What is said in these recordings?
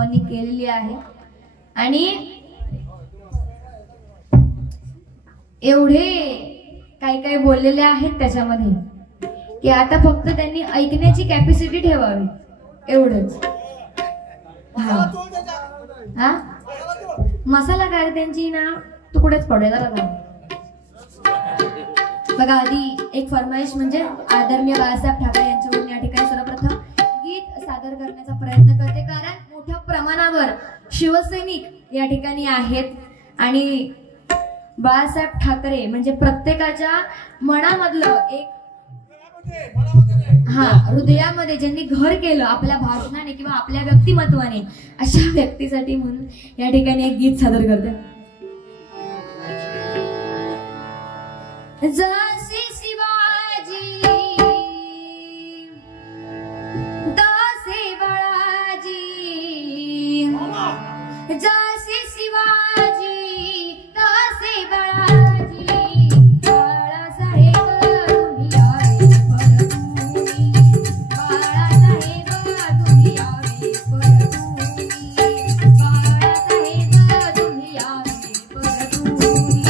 भाऊंनी केलेली आहे आणि एवढे काही काही बोललेले आहेत त्याच्यामध्ये की आता फक्त त्यांनी ऐकण्याची कॅपॅसिटी ठेवावी एवढंच. हा मसाला काय त्यांची ना तुकडेच पडेल बघा. आधी एक फरमाईश म्हणजे आदरणीय बाळासाहेब ठाकरे यांच्याकडून या ठिकाणी सर्वप्रथम गीत सादर करण्याचा प्रयत्न करते कारण मोठ्या प्रमाणावर शिवसैनिक या ठिकाणी आहेत आणि बाळासाहेब ठाकरे म्हणजे प्रत्येकाच्या मनामधलं एक हृदयामध्ये ज्यांनी घर केलं आपल्या भाषणाने किंवा आपल्या व्यक्तिमत्वाने अशा व्यक्तीसाठी म्हणून या ठिकाणी एक गीत सादर करते. जसे शिवाजी तसे बाळाजी, जसे शिवाजी तसे बाळाजी, बाळासाहेब तुम्ही यावे परतूनी, बाळासाहेब तुम्ही यावे परतूनी, बाळासाहेब तुम्ही यावे परतूनी.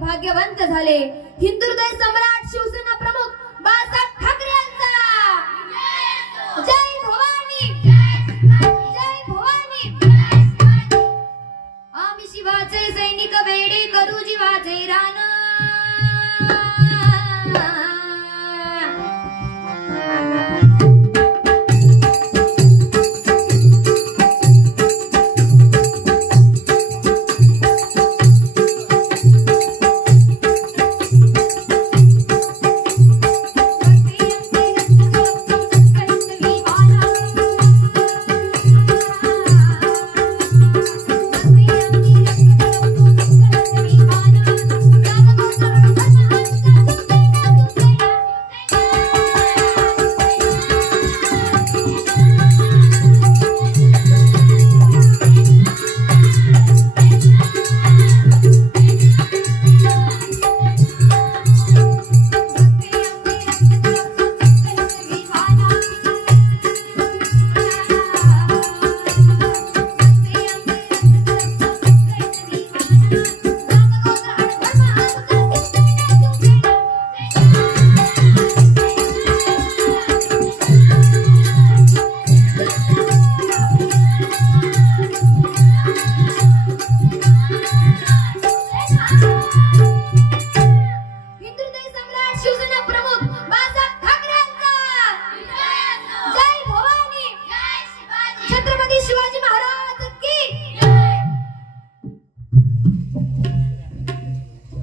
भाग्यवंत झाले. हिंदुहृदय सम्राट शिवसेना प्रमुख बाळासाहेब ठाकरे यांचा जय भवानी, जय भवानी. आम्ही शिवाचे सैनिक वेडे करू जीवाचे रान.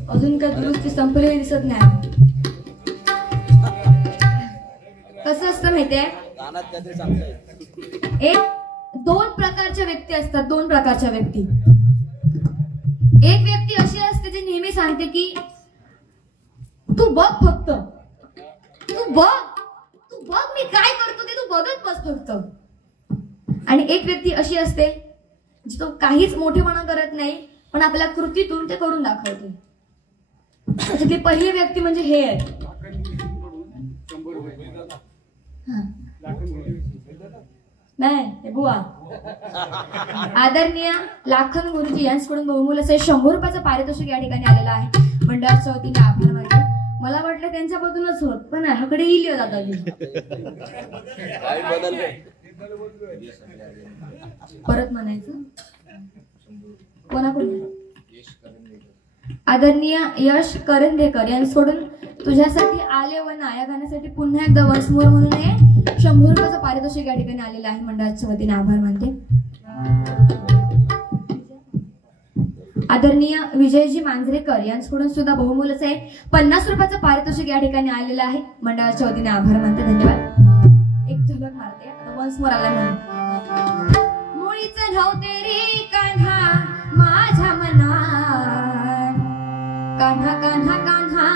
अजून काय दुरुस्ती संपलेली दिसत नाही. कसं असतं माहितीये, एक दोन प्रकारच्या व्यक्ती असतात. दोन प्रकारच्या व्यक्ती. एक व्यक्ती अशी असते जी नेहमी सांगते की तू बघ फक्त, तू बघ मी काय करतो ते तू बघत बस फक्त. आणि एक व्यक्ती अशी असते जी तो काहीच मोठेपणा करत नाही पण आपल्या कृतीतून ते करून दाखवते. त्याच्यातली पहिली व्यक्ती म्हणजे हे आहे. नाही हे बुवा आदरणीय लाखन गुरुजी यांच्याकडून बहुमूल्य असे 100 रुपयाचं पारितोषिक या ठिकाणी आलेलं आहे. मंडळाच्या वतीने आभार मानते. मला वाटलं त्यांच्यापासूनच होत पण ह्याकडे येईल दादा. परत म्हणायचं कोणाकडून? आदरणीय यश करंदेकर यांच्याकडून तुझ्यासाठी आले व ना या गाण्यासाठी पुन्हा एकदा वन्स मोर म्हणून हे 100 रुपयाचं पारितोषिक या ठिकाणी आलेलं आहे. मंडळाच्या वतीने आभार मानते. आदरणीय विजयजी मांजरेकर यांच्याकडून सुद्धा बहुमूल्य असे 50 रुपयाचं पारितोषिक या ठिकाणी आलेलं आहे. मंडळाच्या वतीने आभार मानते. धन्यवाद. एक झलक मारते वन्स मोर आला म्हणून. मुळीच नव्हते रे कान्हा माझ्या मनात, कान्हा कान्हा कान्हा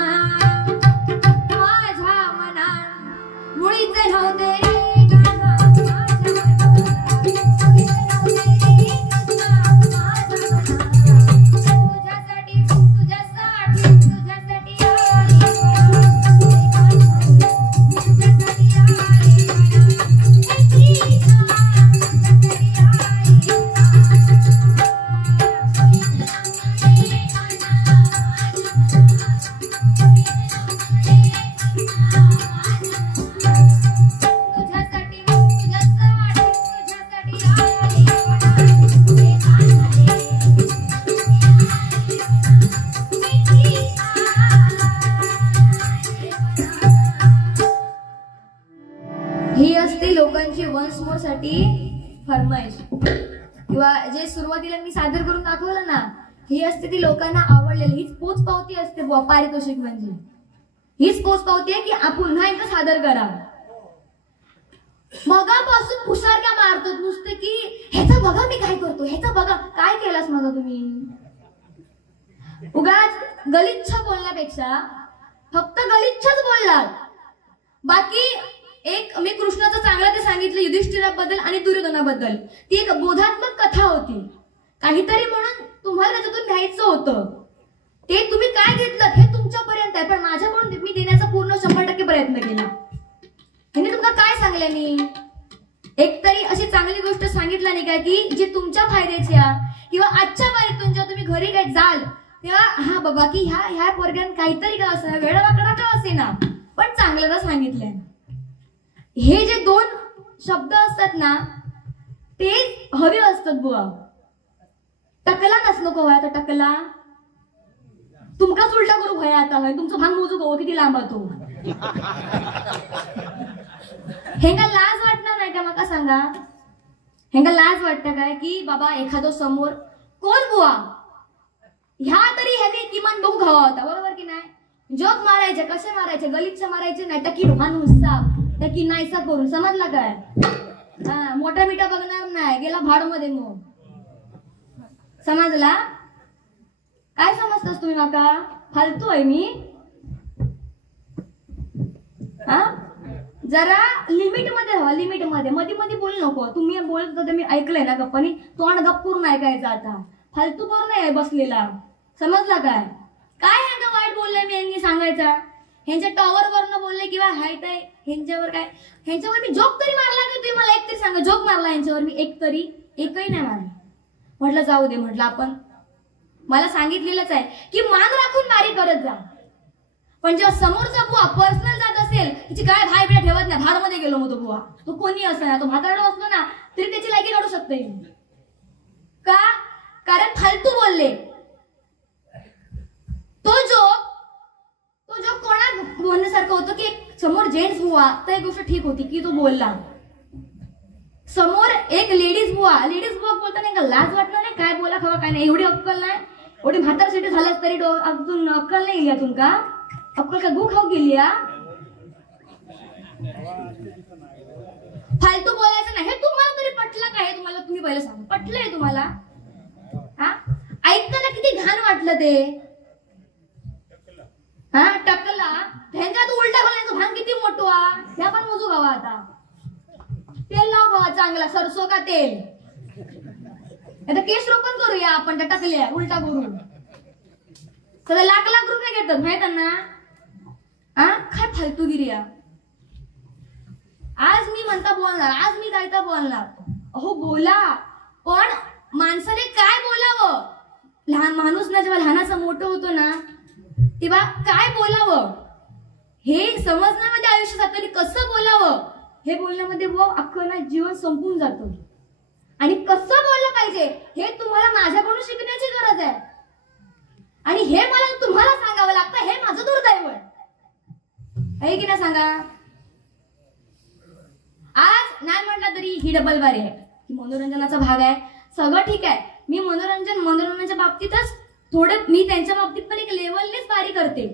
माझ्या मनात, मुळीच नव्हते रे कान्हा माझ्या मनात, मुळीच नव्हते रे कान्हा माझ्या मनात. तुझ्यासाठी तुझ्यासाठी तुझ्यासाठी आले तुझ्यासाठी ही असते लोकांची वन्स मोर साठी फरमाईश. किंवा जे सुरुवातीला मी सादर करून दाखवलं ना, ही असते ती लोकांना आवडलेली. हीच पोच पावती असते बुवा पारितोषिक म्हणजे. हीच पोच पावती आहे की पुन्हा एकदा सादर करा. मगापासून पुसारक्या मारतात नुसते की ह्याचं बघा मी काय करतो, ह्याचं बघा. काय केलास माझा तुम्ही? उगाच गलिच्छ बोलण्यापेक्षा फक्त गलिच्छच बोललात. बाकी एक मी कृष्णाचं चांगलं ते सांगितलं युधिष्ठिराबद्दल आणि दुर्योधनाबद्दल. ती एक बोधात्मक कथा होती. काहीतरी म्हणून तुम्हाला त्याच्यातून घ्यायचं होतं. ते तुम्ही काय घेतलं हे तुमच्यापर्यंत आहे, पण माझ्याकडून मी देण्याचा पूर्ण 100% प्रयत्न केला. ह्याने तुम्हाला काय सांगले मी? एकतरी अशी चांगली गोष्ट सांगितलं नाही का की जी तुमच्या फायद्याची आहे. किंवा आजच्या बारीतून जेव्हा तुम्ही घरी काय जाल तेव्हा हा बाबा की ह्या पोरग्यान काहीतरी का असेना, वेळावाकडा का असेना, पण चांगलं सांगितलंय. हे जे दोन शब्द असतात ना ते हवे असतात बुवा. टकला नसलो को आता टकला तुमकाच उलटा करू भया आता होय. तुमचं भांग मोजू गो किती लांब तो. हेंगा लाज वाटणार नाही का? मका सांगा. हेंगा लाज वाटतं काय की बाबा एखादं समोर कोण बुवा ह्या तरी ह्याने किमान बघू घावा होता. बरोबर की नाही? जोक मारायचे, कसे मारायचे, गलिच्छ मारायचे नाही. टकी माणूसचा टकी नाहीसा करून समजला काय? हा मोठा मिठा बघणार नाही. गेला भाड मध्ये मग समजला. काय समजतोस तुम्ही माका? फालतू आहे मी? हा जरा लिमिट मध्ये राहा. लिमिट मध्ये मध्ये मध्ये बोलू नको. तुम्ही बोलत होता मी ऐकलंय ना गप्पानी. तोंड गप्प करून ऐकायचं. आता फालतू करून नाही बसलेला. समजला काय? काय ह्यांना वाईट बोललंय मी यांनी सांगायचा. ह्यांच्या टॉवर वरनं बोलले किंवा हायट आहे ह्यांच्यावर काय ह्यांच्यावर मी जोक तरी मारला की तुम्ही मला एक तरी सांगा. जोक मारला ह्यांच्यावर मी एकही नाही मारला. म्हटलं जाऊ दे. म्हटलं आपण मला सांगितलेलंच आहे की मान राखून मारी करत जा. पण जेव्हा समोरचा बुवा पर्सनल जात असेल तिची काय भाई बिडा ठेवत नाही. भाडमध्ये गेलो मग तो बुवा तो कोणी असं ना तो म्हातारडा असलो ना तरी त्याची लायकी काढू शकते. का? कारण फालतू बोलले. तो जो कोणा बोलण्यासारखं होतं की समोर जेंट्स बुवा तर एक गोष्ट ठीक होती की तो बोलला. समोर एक लेडीज बुवा बोलताना लाज वाटणार नाही. काय बोला खवा काय नाही एवढी अक्कल नाही एवढी म्हातारसाठी झाल्यास तरी अजून अक्कल नाही गेली तुमका? अक्कल का गु खाऊ गेली? फालतू बोलायचं नाही. हे तुम्हाला तरी पटलं का? हे तुम्हाला तुम्ही पहिलं सांगा, पटलंय तुम्हाला? हा, ऐकताना किती घाण वाटलं ते. हा, टकला ह्यांच्यात उलटा घालायचं भान किती मोठं वा. ह्या पण मोजू गावा. आता तेल लाव गावा चांगला, सरसो का तेल. आता केस रोपण करूया आपण त्या टकल्या उलटा करून. सगळं लाख लाख रुपये घेतात माहित त्यांना. हा, काय फालतूगिरी. आज मी म्हणता बोलणार, आज मी गायता बोलणार. अहो बोला, पण माणसाने काय बोलावं? लहान माणूस ना जेव्हा लहानाचा मोठं होतो ना तेव्हा काय बोलावं हे समजण्यामध्ये आयुष्य जातं. आणि कसं बोलावं हे बोलण्यामध्ये अख्खं ना जीवन संपून जातं. आणि कसं बोललं पाहिजे हे तुम्हाला माझ्याकडून शिकण्याची गरज आहे. आणि हे मला तुम्हाला सांगावं लागतं. हे माझं दुर्दैव आहे की नाही सांगा? आज नाही म्हटलं तरी ही डबल बारी आहे की मनोरंजनाचा भाग आहे. सगळं ठीक आहे. मी मनोरंजनाच्या बाबतीतच थोडं मी त्यांच्या बाबतीत पण एक लेवलनेच बारी करते.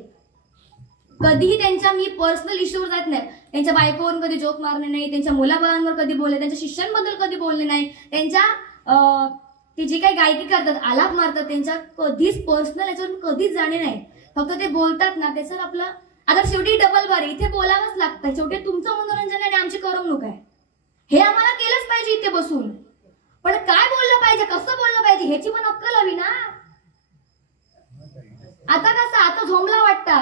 कधीही त्यांच्या मी पर्सनल इश्यूवर जात नाही. त्यांच्या बायकोवर कधी जोक मारणे नाही, त्यांच्या मुलाबाळांवर कधी बोलले, त्यांच्या शिष्यांबद्दल कधी बोलले नाही, त्यांच्या ते जे काही गायकी करतात, आलाप मारतात, त्यांच्या कधीच पर्सनल याच्यावर कधीच जाणे नाही. फक्त ते बोलतात ना त्याचं आपलं. आता शेवटी डबल बारी इथे बोलावंच लागतं. शेवटी तुमचं मनोरंजन आणि आमची करमणूक आहे. हे आम्हाला केलंच पाहिजे इथे बसून. पण काय बोललं पाहिजे, कसं बोललं पाहिजे ह्याची पण अक्कल हवी ना. आता कसं आता झोंबला वाटता.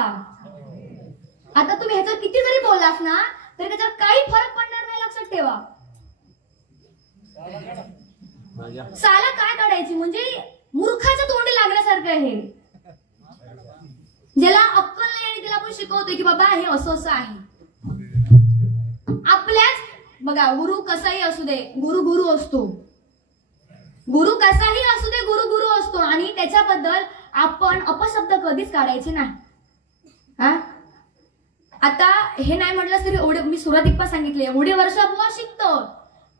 आता तुम्ही ह्याच्यावर किती जरी बोललास ना तरी त्याच्यावर काही फरक पडणार नाही, लक्षात ठेवा. साला काय काढायची म्हणजे मूर्खाच्या तोंडी लागण्यासारखं आहे. ज्याला अक्कल नाही आणि त्याला आपण शिकवतोय की बाबा हे असं असं आहे. आपल्याच बघा, गुरु कसाही असू दे, गुरु असतो. गुरु कसाही असू दे, गुरु असतो. आणि त्याच्याबद्दल आपण अपशब्द कधीच काढायचे नाही. हा, आता हे नाही म्हटलं तरी एवढे मी सुरुवातीत पण सांगितले एवढे वर्ष बुवा शिकतो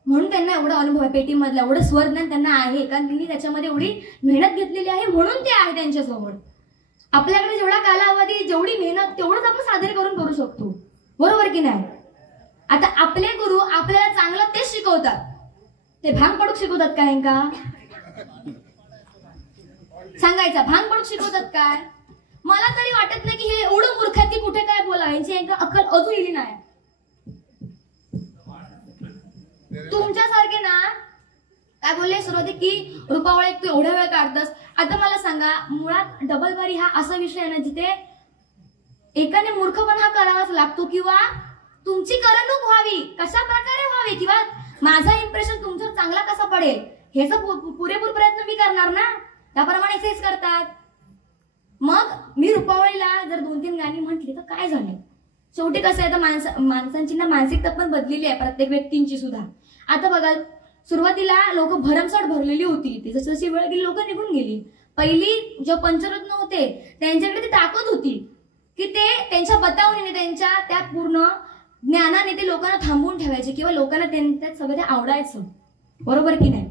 म्हणून त्यांना एवढा अनुभव आहे. पेटीमधला एवढं स्वरज्ञान त्यांना आहे कारण त्यांनी त्याच्यामध्ये एवढी मेहनत घेतलेली आहे म्हणून ते आहे त्यांच्यासमोर. आपल्याकडे जेवढा कालावधी, जेवढी मेहनत तेवढंच आपण सादरीकरण करू शकतो. बरोबर की नाही? आता आपले गुरु आपल्याला चांगलं तेच शिकवतात. ते भांग पडूक शिकवतात काय का सांगायचा? भांग पडूक शिकवतात काय? मला तरी वाटत नाही की हे एवढं मूर्खाती कुठे काय बोला. यांची अक्कल अजून येली नाही. तुमच्यासारखे ना काय बोलले सुरुवाती की रुपावळे तू एवढा वेळ काढतस. आता मला सांगा, मुळात डबल बारी हा असा विषय आहे ना जिथे एकाने मूर्खपण हा करावाच लागतो किंवा तुमची करमणूक व्हावी, कशा प्रकारे व्हावी किंवा माझा इम्प्रेशन तुमच्यावर चांगला कसा पडेल ह्याचा पुरेपूर प्रयत्न मी करणार ना. त्याप्रमाणे तेच करतात. मग मी रुपावळीला जर 2-3 गाणी म्हटली तर काय झालं? शेवटी कसं आहे, तर माणसांची ना मानसिकता पण बदलेली आहे, प्रत्येक व्यक्तींची सुद्धा. आता बघा, सुरुवातीला लोक भरमसाठ भरलेली होती. ती जशी जशी वेळ गेली लोक निघून गेली. पहिली जे पंचरत्न होते त्यांच्याकडे ती ताकद होती की ते त्यांच्या बतावणीने, त्यांच्या त्या पूर्ण ज्ञानाने ते लोकांना थांबवून ठेवायचे किंवा लोकांना त्यात सगळं ते आवडायचं. बरोबर की नाही?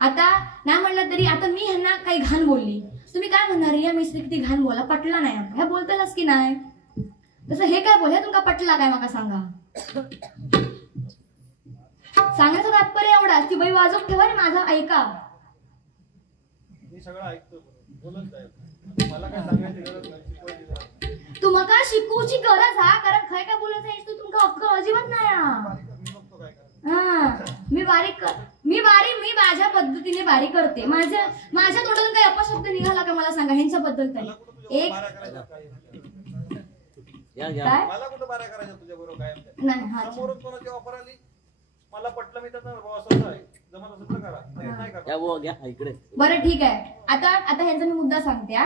आता नाही म्हणलं तरी आता मी ह्यांना काही घाण बोलली, तुम्ही काय म्हणणार, या मिस्त्री किती घाण बोला, पटला नाही ह्या बोलतालच की नाही. तसं हे काय बोल, तुमका पटला काय मला सांगा. सांगायचं तात्पर्य एवढाच की बाई वाजवून ठेवा आणि माझा ऐका. तुम्हाला शिकवूची गरज हा, कारण खय काय बोलायचं आहे तू तुमका अक्कल अजिबात नाही. मी माझ्या पद्धतीने बारी करते. माझ्या तोंडातून काही अपशब्द निघाला का मला सांगा ह्यांच्याबद्दल काही एक काय मला कुठं बारा करायचं तुझ्या बरोबर काय नाही. समोरून कोणाची ऑफर आली मला पटलं मी त्याचा असं आहे जमत असेल तर करा इकडे. बरं ठीक आहे. आता ह्यांचा मी मुद्दा सांगते.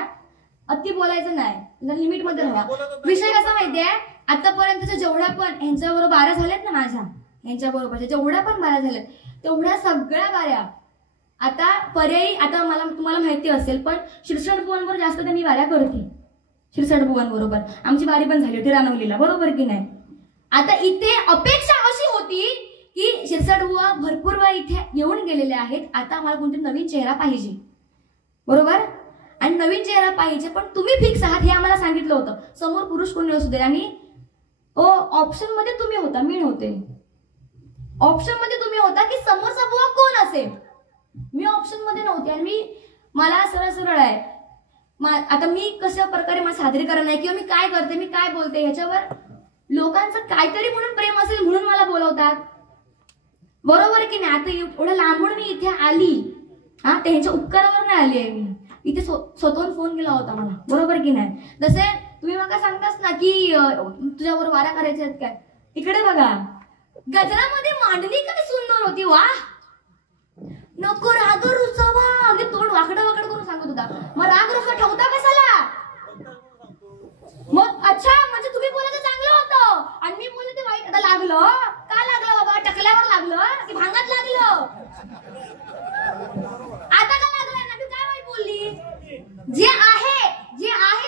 अति बोलायचं नाही, लिमिट मध्ये राहा. विषय कसा माहितीये, आतापर्यंतच्या जेवढ्या पण ह्यांच्या बरोबर बाऱ्या झाल्यात ना, माझ्या ह्यांच्या बरोबरच्या जेवढ्या पण बाऱ्या झाल्यात तेवढ्या सगळ्या बाऱ्या आता पर्यायी, आता मला तुम्हाला माहिती असेल पण शिरसाट बुवांवर जास्त मी बाऱ्या करते. शिरसाट बुवांबरोबर आमची बारी पण झाली होती रानवलीला. बरोबर की नाही? आता इथे अपेक्षा अशी होती की शिरसाट बुवा भरपूर वेळा इथे येऊन गेलेले आहेत, आता आम्हाला कोणतरी नवीन चेहरा पाहिजे. बरोबर? आणि नवीन चेहरा पाहिजे, पण तुम्ही फिक्स आहात हे आम्हाला सांगितलं होतं. समोर पुरुष कोणी असू दे. आणि ऑप्शन मध्ये तुम्ही होता, मी नव्हते. ऑप्शन मध्ये तुम्ही होता की समोरचा बुवा कोण असेल. मी ऑप्शन मध्ये नव्हते. आणि मला सरळ आहे. आता मी कशा प्रकारे मला सादरीकरण आहे किंवा मी काय करते, मी काय बोलते, ह्याच्यावर लोकांचं काहीतरी म्हणून प्रेम असेल म्हणून मला बोलवतात. बरोबर की नाही. आता एवढं लांबून मी इथे आली, हा त्यांच्या उपकारावर नाही आली आहे. मी इथे स्वतःहून फोन केला होता मला. बरोबर की नाही. जसे तुम्ही मला सांगतास ना की तुझ्यावर वारा करायचे आहेत काय. इकडे बघा, गजरामध्ये मांडणी काय सुंदर होती. वा, नको राग रुसवा. अगदी तोंड वाकडं करून सांगत होता. मग राग रुसवा ठेवता कशाला मग. अच्छा, म्हणजे तुम्ही बोलत चांगलं होतं आणि मी बोलते वाईट. आता लागलं का लागलं बाबा. टकल्यावर लागलं की भांगात लागलं. आता का लागलं ना. मी काय वाईट बोलली. जे आहे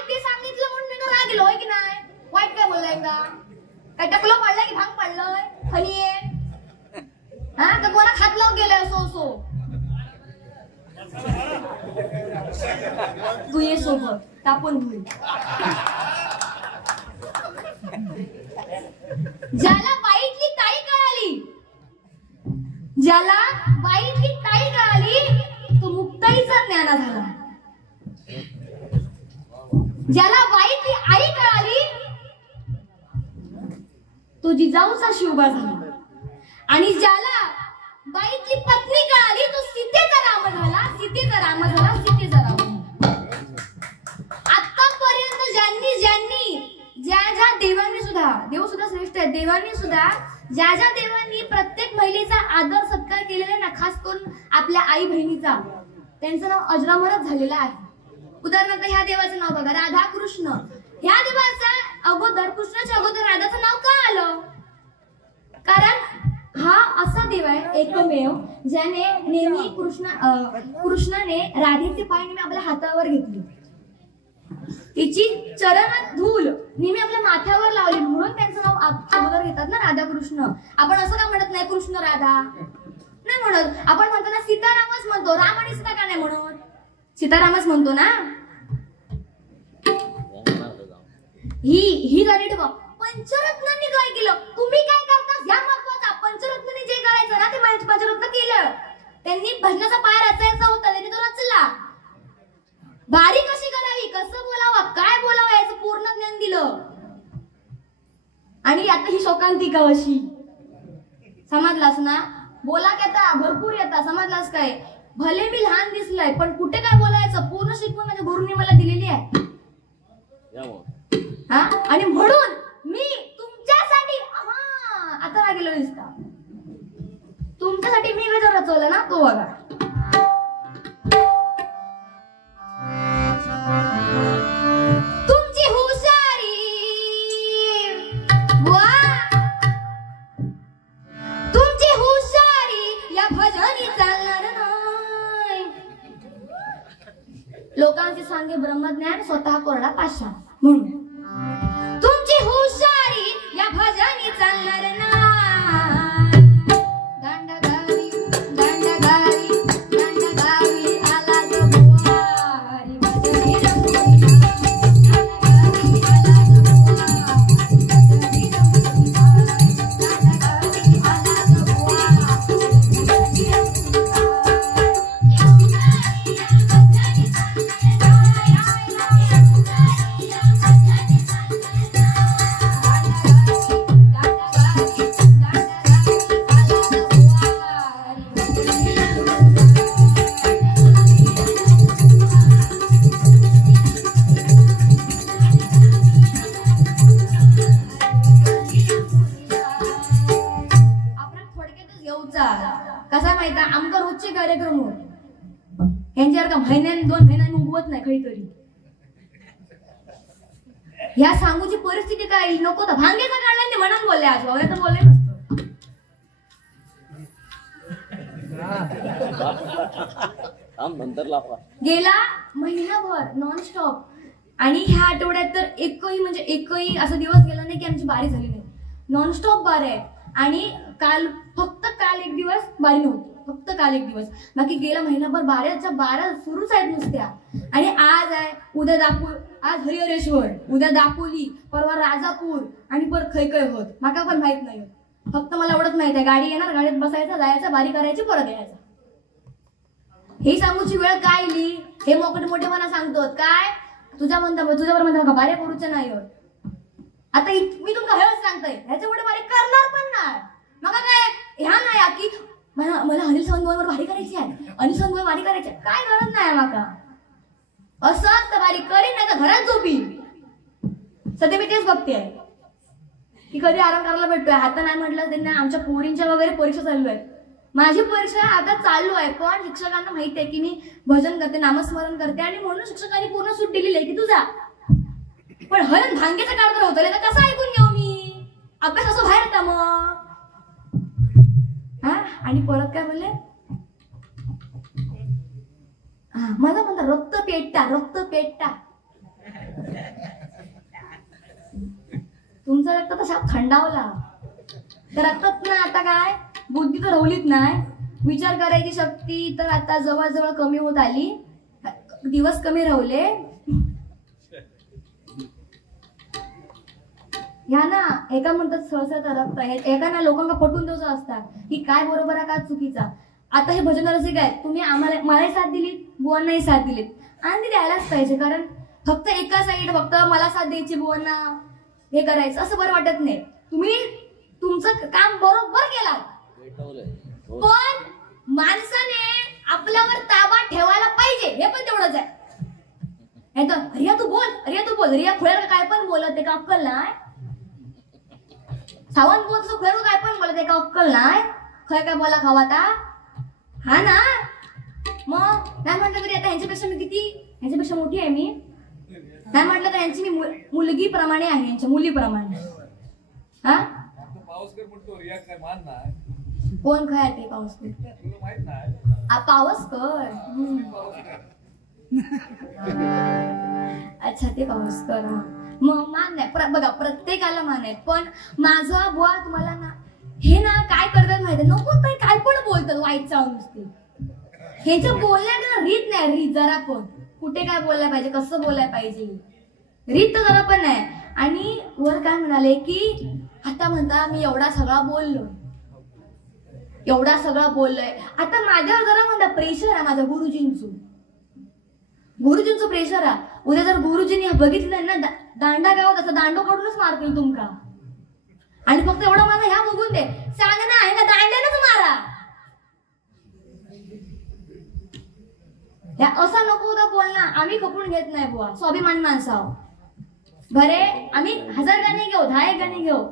ते सांगितलं म्हणून मी राग होय की नाही. वाईट काय बोललाय का. काय टकलं पडलं की भांग पडलंय. खली आहे हा का कोणा खात लावून गेलंय. सो तू ये सोबत तापून होईल. ज्याला वाईटली ताई कळाली, ज्याला वाईटली ताई कळाली तो मुक्ताईचा ज्ञान झाला. ज्याला वाईटली आई कळाली तो जिजाऊचा शिवबा झाला. आणि ज्याला वाईटली पत्नी कळाली तो सीतेचा राम झाला. सीतेचा राम झाला. सीतेचा राम. आतापर्यंत ज्या देवांनी सुद्धा, देव सुद्धा श्रेष्ठ आहे, देवांनी सुद्धा ज्या देवांनी प्रत्येक महिलेचा आदर सत्कार केलेला ना, खास करून आपल्या आई बहिणीचा, त्यांचं नाव अजरामरच झालेलं आहे. उदाहरणार्थ ह्या देवाचं नाव बघा, राधा कृष्ण. ह्या देवाचा अगोदर, कृष्णाच्या अगोदर राधाचं नाव का आलं. कारण हा असा देव आहे एकमेव ज्याने नेहमी कृष्णाने राधेचे पाय नेहमी आपल्या हातावर घेतले, तिची चरण धूल नेहमी आपल्या माथ्यावर लावली, म्हणून त्यांचं नाव अगोदर घेतात ना, राधा कृष्ण. आपण असं का म्हणत नाही कृष्ण राधा नाही म्हणत. आपण म्हणतो ना सीतारामच म्हणतो. राम आणि सीता का नाही म्हणत. सीतारामच म्हणतो ना. ही गाडी ठेवा. पंचरत्नांनी काय केलं, तुम्ही काय करता ह्या महत्वाचा. पंचरत्नांनी जे करायचं ना ते पंचरत्न केलं. त्यांनी भजनाचा पाय रचायचा होता, त्यांनी तो रचला. बारी कशी करावी, कसं बोलावं, काय बोलावं याचं पूर्ण ज्ञान दिलं. आणि आता ही शोकांतिका अशी समजलास ना. बोला येता भरपूर येता, समजलास काय. भले मी लहान दिसलंय पण कुठे काय बोलायचं पूर्ण शिकवण माझ्या गुरुनी मला दिलेली आहे. हा, आणि म्हणून मी तुमच्यासाठी आता लागेलो दिसता. तुमच्यासाठी मी वेगळं रचवलं ना, तो बघा. तुमची हुशारी तुमची हुशारी या भजनी चालणार नाही. लोकांचे सांगे ब्रह्मज्ञान, स्वतः कोरडा पाषाण. म्हणून तुमची हुशारी या भजनी चालणार नाही. दांडगावी दांडगावी दांडगावी आला ग बुवारी भजनी रंगोली. दांडगावी आला ग बुवारी भजनी रंगोली. दांडगावी आला ग बुवारी भजनी रंगोली. कसा माहिती आमका रोजचे कार्यक्रम यांच्यावर का महिन्याने 2 महिन्यांनी उगवत नाही काहीतरी. ह्या सांगूची परिस्थिती काय नको तर भांगेचा काढला ते म्हणून बोलले. आज बाबा तर बोलले नसतं. गेला महिनाभर नॉनस्टॉप. आणि ह्या आठवड्यात तर एकही असा दिवस गेला नाही की आमची बारी झाली नाही. नॉनस्टॉप बारी आहे. आणि फक्त काल एक दिवस बारी नव्हती. फक्त काल एक दिवस, बाकी गेला महिनाभर 12च्या 12 सुरूच आहेत नुसत्या. आणि आज आहे, उद्या आज हरिहरेश्वर, उद्या दापोली, परवा राजापूर आणि परत खै होत. माका पण माहित नाही. फक्त मला एवढंच माहित आहे, गाडी येणार, गाडीत बसायचं, जायचं, बारी करायची, परत यायचं. ही सांगूची वेळ काय इली हे मोठे मला सांगतो. काय तुझ्यावर म्हणता बारे करूचे नाही होत. आता मी तुमका हेच सांगतोय, ह्याच्या पुढे बारी करणार पण नाही. मग काय ह्या नाही की मला अनिल सावंतवर वारी करायची आहे, अनिल सावंतवर वारी करायची आहे, काय गरज नाही माका. असं तर बारी करीन, नाही तर घरात झोपी. सध्या मी तेच बघते की कधी आराम करायला भेटतोय. आता नाही म्हटलं त्यांना आमच्या पोरींच्या वगैरे परीक्षा चालू आहेत. माझी परीक्षा आता चालू आहे, पण शिक्षकांना माहिती आहे की मी भजन करते, नामस्मरण करते, आणि म्हणून शिक्षकांनी पूर्ण सूट दिलेली आहे की तुझा. पण हरण भांग्याचा काळ होतं, तर कसं ऐकून घेऊ मी? अभ्यास असं बाहेर येता मग. हा, आणि परत काय बोलले, मला म्हणता रक्त पेटता. तुमचा रक्त तसा थंडावला तर रक्तात ना आता काय बुद्धी तर रवलीत नाही, विचार करायची शक्ती तर आता जवळजवळ कमी होत आली, दिवस कमी राहले. ह्या ना एका म्हणतात सहसा रक्त, एका ना लोकांना पटवून द्यायचं असतात की काय बरोबर आहे, काय चुकीचा. आता हे भजन रसिक आहे, तुम्ही मलाही साथ दिलीत, बुवांनाही साथ दिलीत, आणि ती द्यायलाच पाहिजे. कारण फक्त एका साईड फक्त मला साथ द्यायची, बुवांना हे करायचं असं बरं वाटत नाही. तुम्ही तुमचं काम बरोबर केलं, पण माणसाने आपल्यावर ताबा ठेवायला पाहिजे, हे पण तेवढंच आहे. हे तर रिया तू बोल, रिया खुळ्याला काय पण बोलत, का अक्कल नाही. सावंत बोलतो खुळ्याला काय पण बोलत, का अक्कल नाही. खय काय बोला खावा आता, हा ना. मग नाही म्हटलं तरी आता ह्यांच्यापेक्षा मोठी आहे मी. नाही म्हटलं तर यांची मी मुलगी प्रमाणे आहे, यांच्या मुलीप्रमाणे. हा कोण काय ते पावसकर? पावसकर, अच्छा ते पावसकर. मग मान नाही बघा, प्रत्येकाला मान आहे, पण माझा बुवा तुम्हाला ना हे ना काय करतात माहिती, नको काय पण बोलतात वाईट चावून नुसते. ह्याच्या बोलण्यात रीत नाही, रीत जरा पण कुठे काय बोलायला पाहिजे, कसं बोलायला पाहिजे, रीत तर जरा पण नाही. आणि वर काय म्हणाले की आता म्हणता मी एवढा सगळा बोललोय. आता माझ्यावर जरा म्हणता प्रेशर आहे, माझ्या गुरुजींचं प्रेशर आहे. उद्या जर गुरुजींनी बघितलं ना दांडा गावात, असं दांडो कडूनच मारतील तुमका. आणि फक्त एवढं मला ह्या बघून दे, सांग ना आहे ना दांड्यानच मारा. असा नको होता बोलना, आम्ही खपून घेत नाही बुवा, स्वाभिमान माणसाव. बरे आम्ही 1000 गाणे घेऊ, 10 गाणे घेऊ.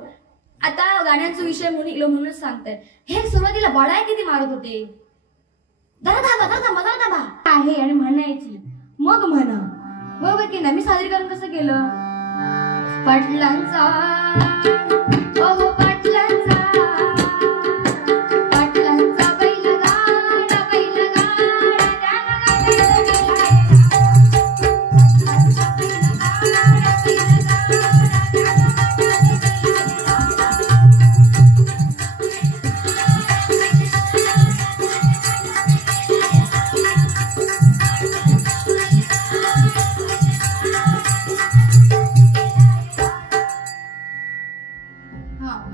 आता गाण्यांचा विषय म्हणूनच सांगताय. हे सुरुवातीला बडाय किती मारत होते, दाबा आहे आणि म्हणायची, मग म्हणा बरोबर की नाही. मी सादरीकरण कसं केलं, पाटलांचा ओहो पाटलांचा बैलगाडा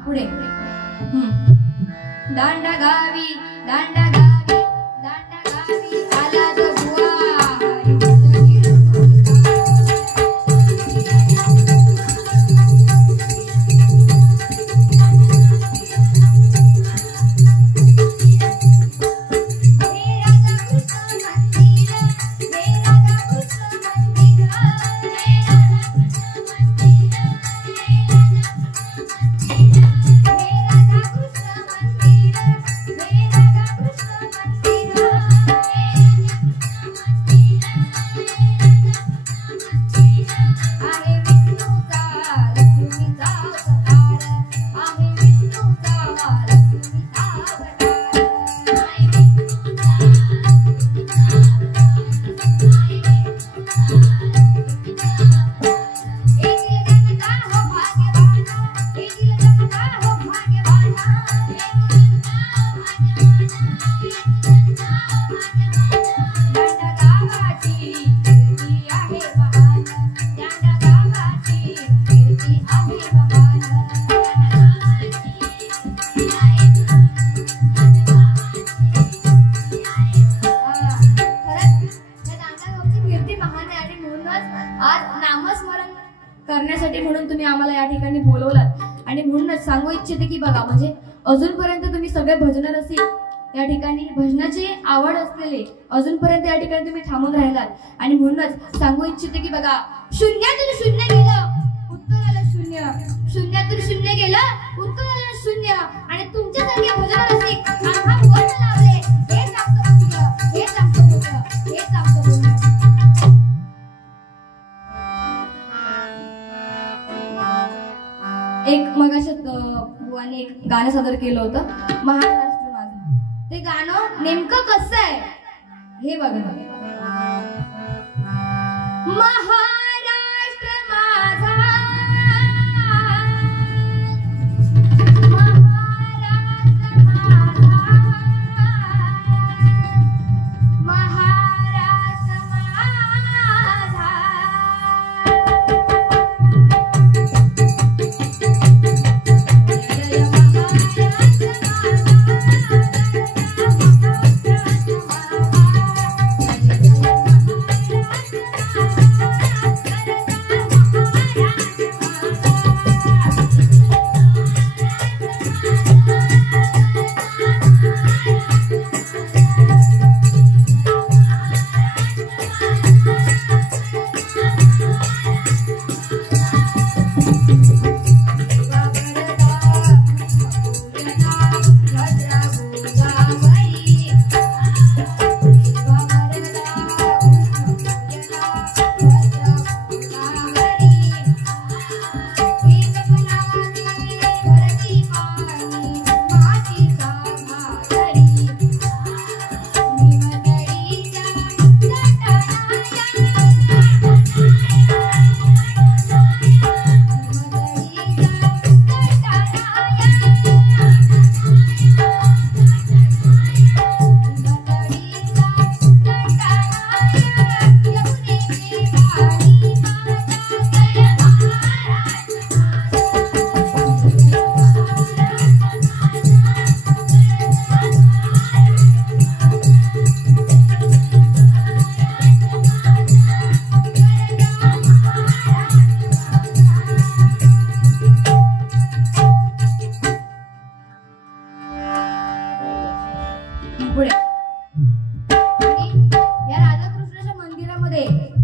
पुढे दांडा गावी आला जो बुवा. कृष्ण नामस्मरण करण्यासाठी म्हणून तुम्ही आम्हाला या ठिकाणी बोलवलात. आणि म्हणूनच सांगू इच्छिते की बघा, म्हणजे अजूनपर्यंत तुम्ही सगळे भजन रसिक या ठिकाणी भजनाची आवड असलेले अजूनपर्यंत या ठिकाणी तुम्ही थांबून राहिलात. आणि म्हणूनच सांगू इच्छिते की बघा, शून्यातून शून्य गेलं उत्तर आलं शून्य, शून्यातून शून्य गेलं उत्तर आलं शून्य. आणि तुमच्यासारखे भजन रसिक आम्हा बोलणं लावले. हेच आमचं पुण्य, हेच आमचं पुण्य, हेच आमचं पुण्य. एक मगाशी बुवाने एक गाणं सादर केलं होतं, महाराष्ट्र माझा. ते गाणं नेमकं कसं आहे हे बघा. महाराष्ट्र माझा, महाराष्ट्र माझा, महाराष्ट्र माझा.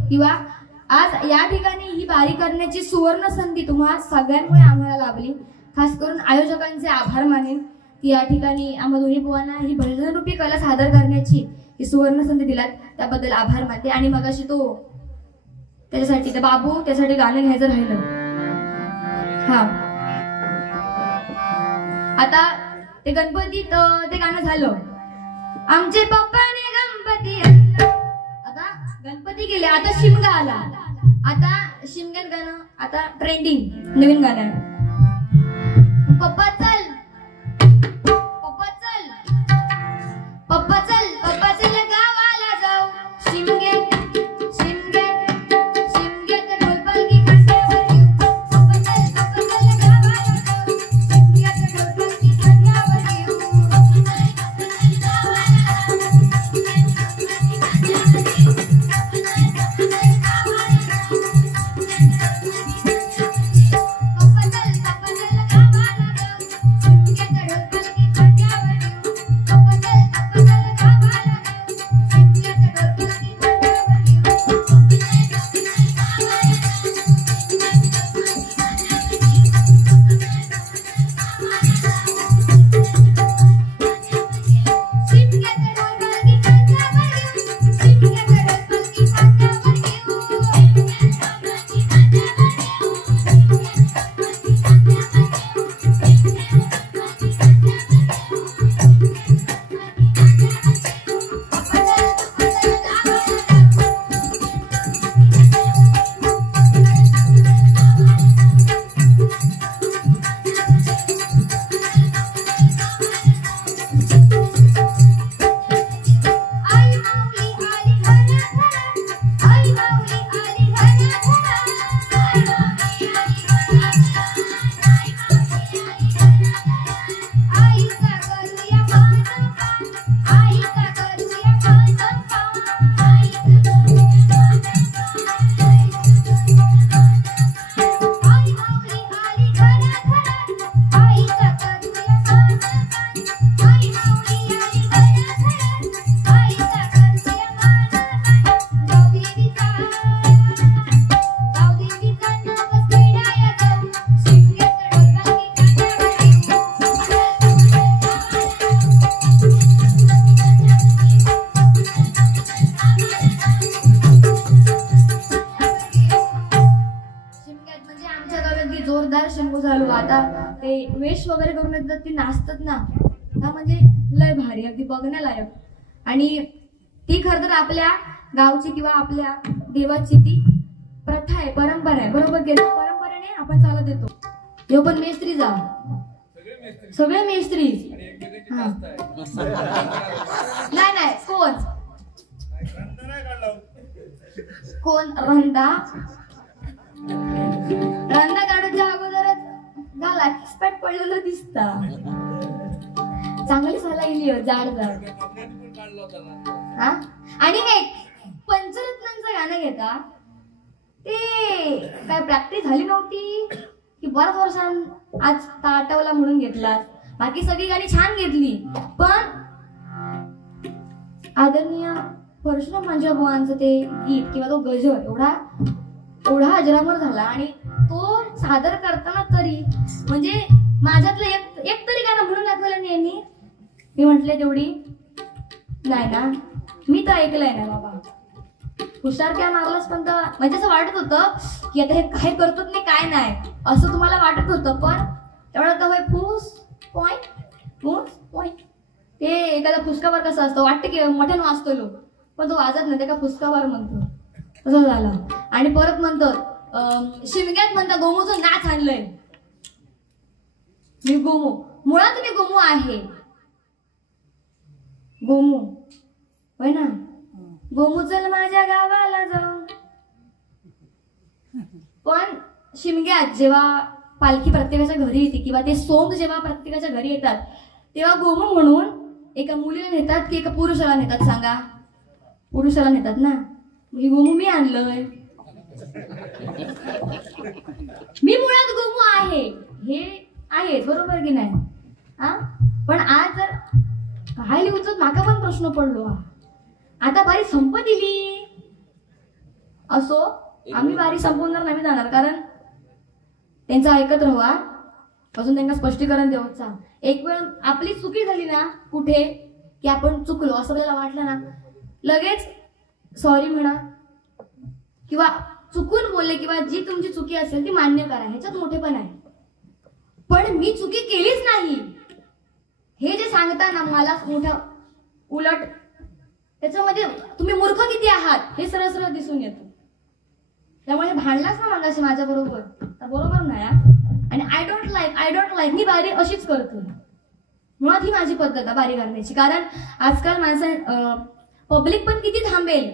किंवा आज या ठिकाणी ही बारी करण्याची सुवर्ण संधी तुम्हा सगळ्यांमुळे आम्हाला लाभली. खास करून आयोजकांचे आभार मानेन की या ठिकाणी आम्हा दोन्ही बुवांना ही भजनरूपी कला सादर करण्याची ही सुवर्ण संधी दिलात, त्याबद्दल आभार मानते. आणि मगाशी तो त्याच्यासाठी ते बाबू त्यासाठी गाणं घ्यायचं राहिलं. हा, आता ते गणपतीत ते गाणं झालं, आमचे पप्पाने गणपती. आता गणपती गेले, आता शिमगा आला. आता शिमग्यात गाणं आता ट्रेंडिंग नवीन गाणं आहे. पप्पा चल, पप्पा चल, पप्पा चल, पप्पा चल गावाला जाऊ. शिमगे शिमगे शिमग्यात ढोलपालकी खांद्यावर घेऊ. पप्पा चल गावाला जाऊ. शिमग्यात ढोलपालकी खांद्यावर घेऊ. पप्पा चल गावाला जाऊ. जोरदार शंभू चालू. आता ते वेश वगैरे करून येतात ती नाचतात ना, हा म्हणजे लय भारी, अगदी बघण्यालायक. आणि ती खरं तर आपल्या गावची किंवा आपल्या देवाची ती प्रथा आहे, परंपरा आहे, बरोबर की नाही? परंपरेने आपण चालत येतो. यो पण मेस्त्री जा, सगळे मेस्त्री. नाही कोण रंदा काढूच्या अगोदरच झाला स्पॅट पडलेलं दिसता. चांगली सला गेली जाड. हा आणि हे पंचरत्नांचं गाणं घेता ते काय प्रॅक्टिस झाली नव्हती की बऱ्याच वर्षां आज आठवला म्हणून घेतला. बाकी सगळी गाणी छान घेतली, पण आदरणीय परशुराम मांजरेबुवांचं ते गीत किंवा तो गजर एवढा अजरामर झाला. आणि तो सादर करताना तरी म्हणजे माझ्यातलं एक तरी गाणं म्हणून दाखवलं नाही यांनी. मी म्हटले तेवढी नाही ना, मी तर ऐकलंय ना बाबा. हुशार काय मारलास, पण तर म्हणजे असं वाटत होतं की आता हे काय करतो नाही काय नाही असं तुम्हाला वाटत होतं. पण तेवढं तर होय फूस पॉइंट ते एखादा फुसकावर कसं असतं, वाटतं की मोठ्यानं वाजतो लोक, पण तो वाजत नाही, ते का फुसकावर म्हणतो तसं झालं. आणि परत म्हणतो शिमग्यात म्हणता गोमूचं नाच आणलंय. मी गोमू, मुळात मी गोमू आहे. गोमू होय ना, गोमू चल माझ्या गावाला जाऊ. पण शिमग्यात जेव्हा पालखी प्रत्येकाच्या घरी येते किंवा ते सोंग जेव्हा प्रत्येकाच्या घरी येतात तेव्हा गोमू म्हणून एका मुलीला नेतात की एका पुरुषाला नेतात? सांगा, पुरुषाला नेतात ना. ही गोमू मी आणलंय, मी मुळात गोमू आहे, हे आहे बरोबर की नाही? पण आज जर काय लिहूच माका पण प्रश्न पडलो. आता बारी संप दिली असो, आम्ही बारी संपवणार नाही जाणार, कारण त्यांचं ऐकत राहा. अजून त्यांना स्पष्टीकरण देऊचा. एक वेळ आपली चुकी झाली ना कुठे की आपण चुकलो असं आपल्याला वाटलं ना, लगेच सॉरी म्हणा किंवा चुकून बोलले किंवा जी तुमची चुकी असेल ती मान्य करा, ह्याच्यात मोठेपण आहे. पण मी चुकी केलीच नाही हे जे सांगता ना मला मोठं, उलट त्याच्यामध्ये तुम्ही मूर्ख किती आहात हे सरळ सरळ दिसून येतं. त्यामुळे भांडलाच ना मागाशी माझ्या बरोबर, बरोबर नाही. आणि आय डोंट लाईक मी बारी अशीच करतो. मुळात ही माझी पद्धत आहे बारी करण्याची. कारण आजकाल माणसं पब्लिक पण किती थांबेल,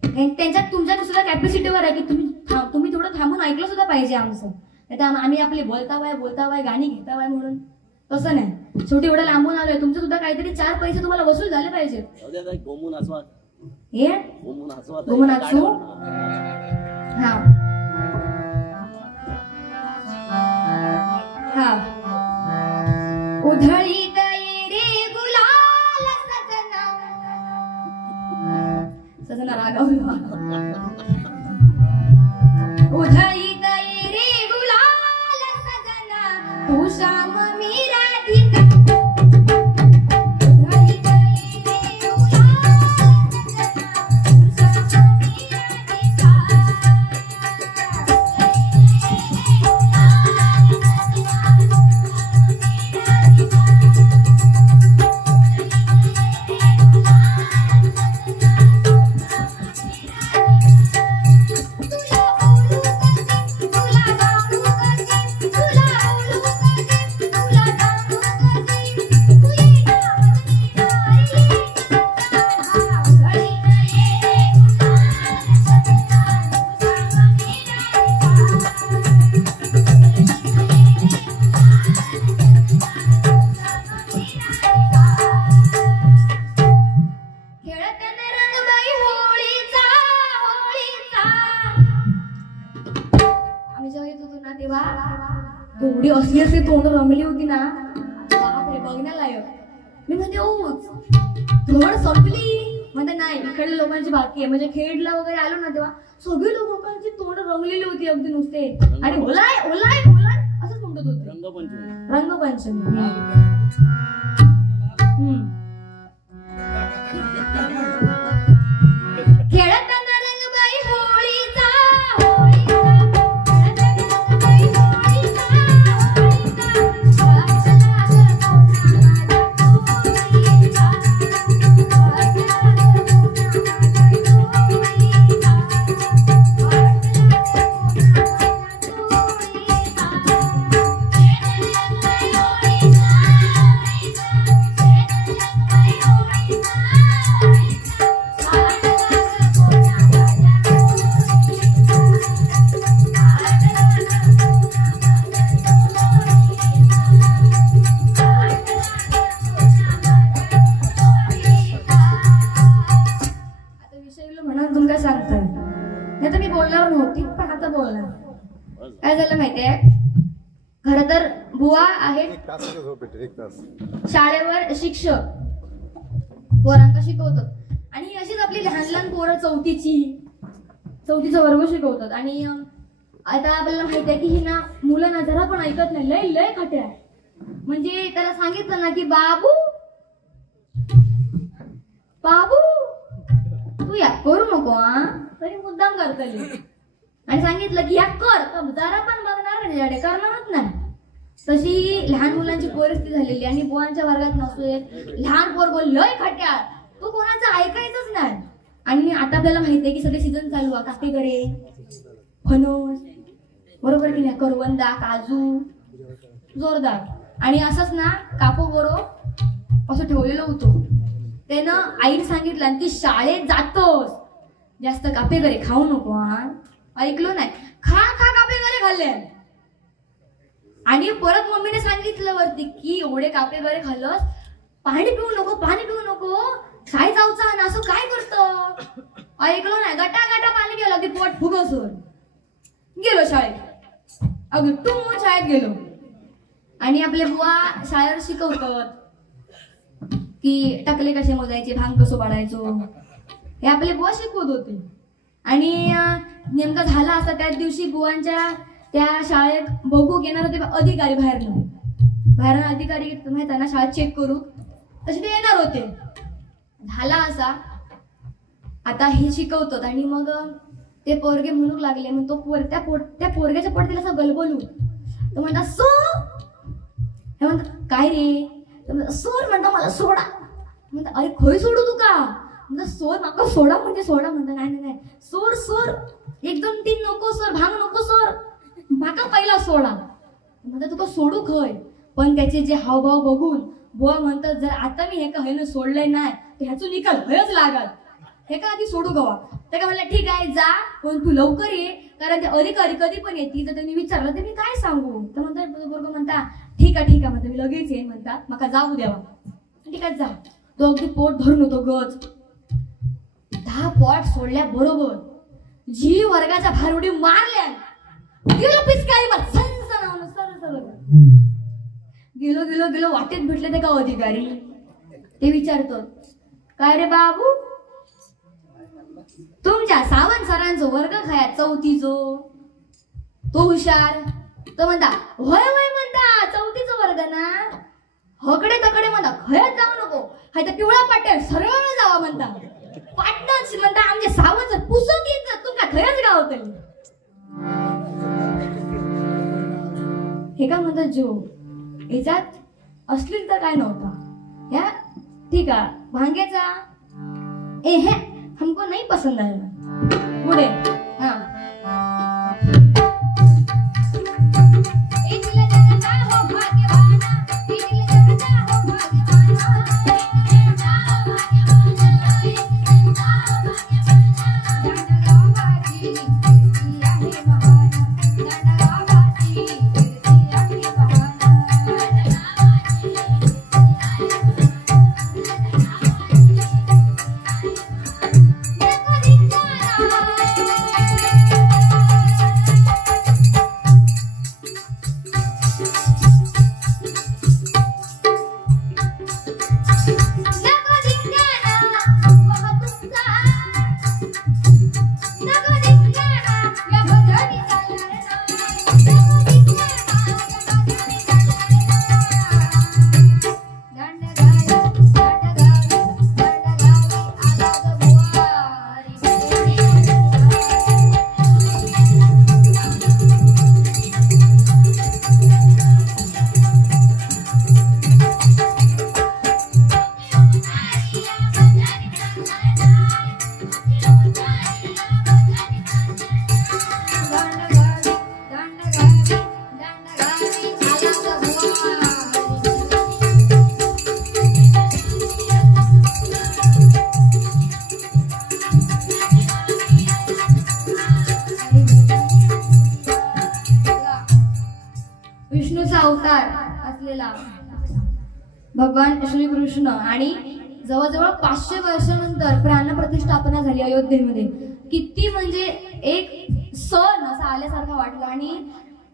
त्यांच्यात तुमच्या सुद्धा कॅपॅसिटीवर आहे की तुम्ही थोडं थांबून ऐकलं सुद्धा पाहिजे आमचं. आम्ही आपली बोलतावाय गाणी घेतावाय म्हणून तसं नाही. शेवटी एवढं लांबून आलोय, तुमचं सुद्धा काहीतरी 4 पैसे तुम्हाला वसूल झाले पाहिजे. गोमू नाचू हा हा उधळीत रे गुलाल सजना रागावला. उधळीत रे गुलाल सजना तू श्याम मी राधिका. एवढी असली असली तोंड रमली होती ना, बापरे बघण्यालायक. मी म्हणते ओ धड संपली, म्हणते नाही इकडल्या लोकांची बाकी आहे. म्हणजे खेडला वगैरे आलो ना तेव्हा सगळी लोकांची तोंड रमलेली होती अगदी नुसते, आणि ओलाय ओलाय ओलाय असंच म्हणत होते. रंगपंचमी खेळताना रंगबाई होळीचा होळीचा काय झालं माहितीये, खर तर बुवा आहेत शाळेवर शिक्षक, पोरांना शिकवतात आणि अशीच आपली लहान लहान पोरं चौथीचा वर्ग शिकवतात. आणि आता आपल्याला माहिती आहे की ही ना मुलं ना जरा पण ऐकत नाही, लय लय खाटे आहे. म्हणजे त्याला सांगितलं ना की बाबू बाबू तू या करू नको हा, तरी मुद्दाम करतली. आणि सांगितलं की या कर, जरा पण बघणार नाही, करणारच नाही. तशी लहान मुलांची परिस्थिती झालेली. आणि बुवांच्या वर्गात नसतोय लहान पोर बोल लय खाट्या, तू कोणाचं ऐकायचंच नाही. आणि आता आपल्याला माहितीये की सगळे सीझन चालू आहे, काटेगडे, फणस, बरोबर की नाही, करवंदा, काजू, जोरदार. आणि असंच ना कापो गोरो असं ठेवलेलं होतं. त्यानं आईने सांगितलं आणि ती शाळेत जातोस, जास्त कापेगरे खाऊ नको हा. ऐकलो नाही, खा खा कापेगरे खाल्ले. आणि परत मम्मीने सांगितलं वरती की एवढे कापेगरे खाल्लंस, पाणी पिऊ नको, पाणी पिऊ नको, शाळेत जाऊचा ना असं काय करतो. ऐकलो नाही, गटा गटा पाणी गेलं, अगदी पोट फुगसून गेलो शाळेत, अगदी टुमून शाळेत गेलो. आणि आपले बुवा शाळेवर शिकवतात की टकले कसे मोजायचे, भांग कसं पाडायचो, हे आपले बुवा शिकवत होते. आणि नेमकं झालं असं त्याच दिवशी बुवांच्या त्या शाळेत बघू येणार होते अधिकारी, बाहेरनं अधिकारी माहिती आहे ना, शाळेत चेक करू, तसे ते येणार होते. झाला असा आता हे शिकवतात आणि मग ते पोरगे म्हणू लागले, मग तो त्या पोरग्याच्या पोट तिला असं गलबलू, तो म्हणता सो, हे म्हणतात काय रे, सोड म्हणता मला सोडा. म्हणता अरे खय सोडू तू का, म्हणता सोड माका सोडा, म्हणजे सोडा. म्हणता नाही नाही नाही, सोड सोड, 1 2 3 नको सोड, भांग नको सोड, माका पहिला सोडा. म्हणता तुका सोडू खय. पण त्याचे जे हावभाव बघून बुवा म्हणतात जर आता मी हे का हे सोडलंय नाही तर ह्याचून निकाल भयच लागत, हे का आधी सोडू गवा. ते का म्हणलं ठीक आहे जा, पण तू लवकर ये, कारण ते अधिकारी कधी पण येतील. तर त्यांनी विचारलं तर मी काय सांगू. तर म्हणतात बरोबर म्हणता ठीक आहे म्हणता मी लगेच येईन, म्हणतात मका जाऊ द्यावा. ठीक आहे जा. तो अगदी पोट भरून होतो गज. 10 पॉट सोडल्या बरोबर जी वर्गाच्या बाहेर उडी मारल्या, गेलो पिचकारी मग सर गेलो गेलो गेलो. वाटेत भेटले ते का अधिकारी, ते विचारतो काय रे बाबू, तुमच्या सावंत सरांचो वर्ग खाया चौथीचो, तो हुशार. तो म्हणता होय होय, म्हणता चौथीचो वर्ग ना, हकडे तकडे म्हणता खयच जाऊ नको, हाय तर पिवळा पाट्या सरळ जावा म्हणता, पाटणच म्हणता आमचे सावंत पुसो घेत तुमका खयच गावतली. हे का म्हणतात जो ह्याच्यात अश्लील तर काय नव्हता. या ठीक आहे भांग्याचा ए हे हमको नहीं पसंद आया पुढे. हाँ भगवान श्रीकृष्ण. आणि जवळजवळ 500 वर्षानंतर प्राणप्रतिष्ठापना झाली अयोध्येमध्ये. किती म्हणजे एक सण असा आल्यासारखा वाटला आणि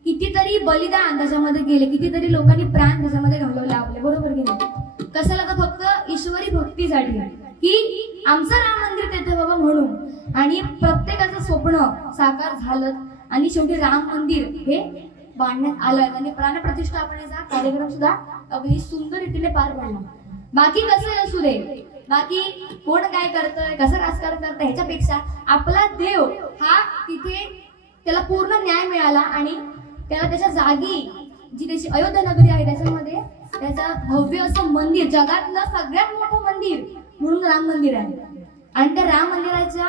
कितीतरी बलिदान त्याच्यामध्ये गेले, कितीतरी लोकांनी प्राण त्याच्यामध्ये घालवले आपले, बरोबर की नाही? कशाला तर फक्त ईश्वरी भक्तीसाठी की आमचं राम मंदिर तिथे बाबा म्हणून, आणि प्रत्येकाचं स्वप्न साकार झालं आणि शेवटी राम मंदिर हे बांधण्यात आलं आणि प्राणप्रतिष्ठापनेचा कार्यक्रम सुद्धा अगदी सुंदर रीतीने पार पडला. बाकी कसं असू दे, बाकी कोण काय करतंय, कसं राजकारण करतंय, ह्याच्यापेक्षा आपला देव हा तिथे त्याला पूर्ण न्याय मिळाला आणि त्याला त्याच्या जागी जी त्याची अयोध्या नगरी आहे त्याच्यामध्ये त्याचं भव्य असं मंदिर, जगातलं सगळ्यात मोठं मंदिर म्हणून राम मंदिर आहे. आणि त्या राम मंदिराच्या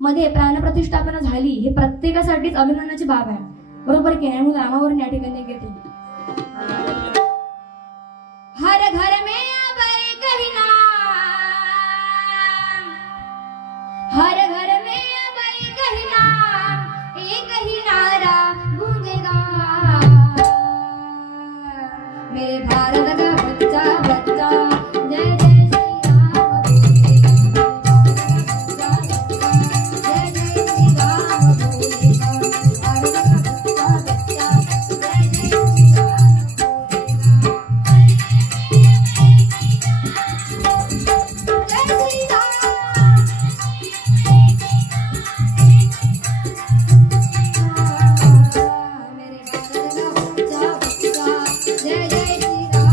मध्ये प्राणप्रतिष्ठापना झाली हे प्रत्येकासाठीच अभिमानाची बाब आहे, बरोबर की नाही? म्हणून रामावरून या ठिकाणी घेते. हर घर में अब एक ही नाम, हर घर में अब एक ही नाम, एक ही नारा गूंजेगा, मेरे भारत का बच्चा बच्चा जय जय श्री राम बोलेगा, जय जय श्री राम बोलेगा, भारत का बच्चा बच्चा जय जय श्री राम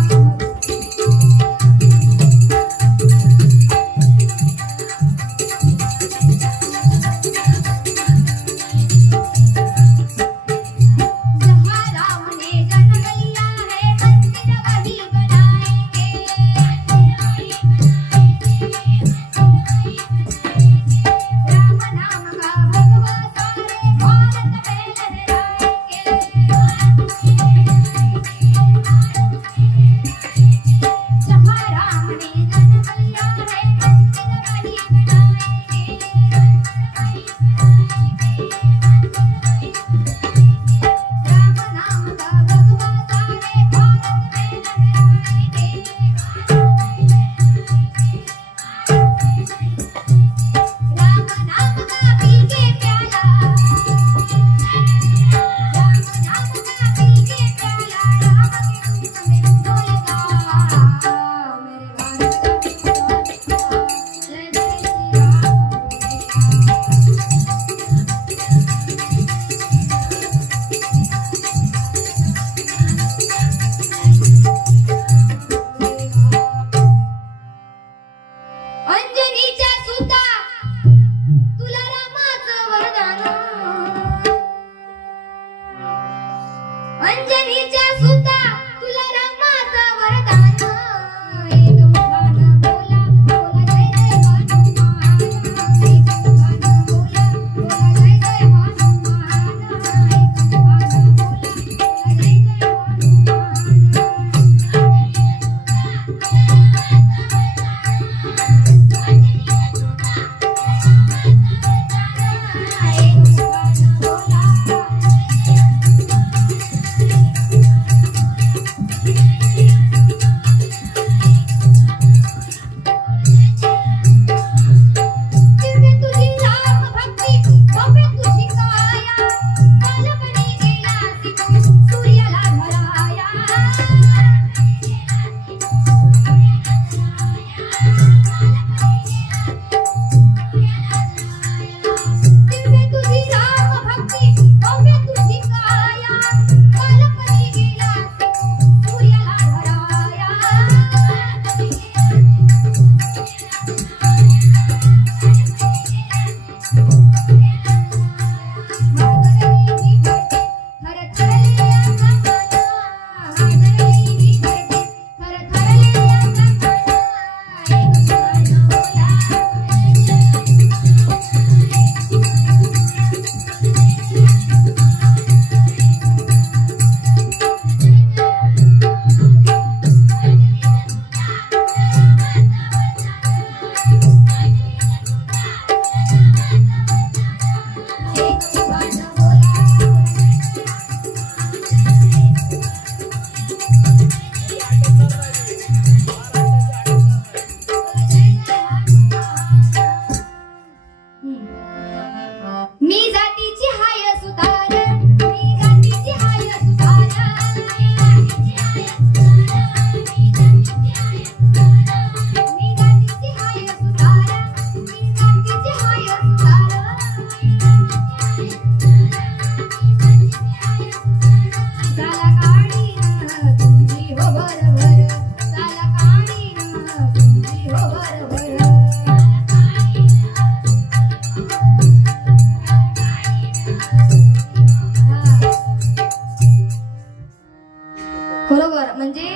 बरोबर, म्हणजे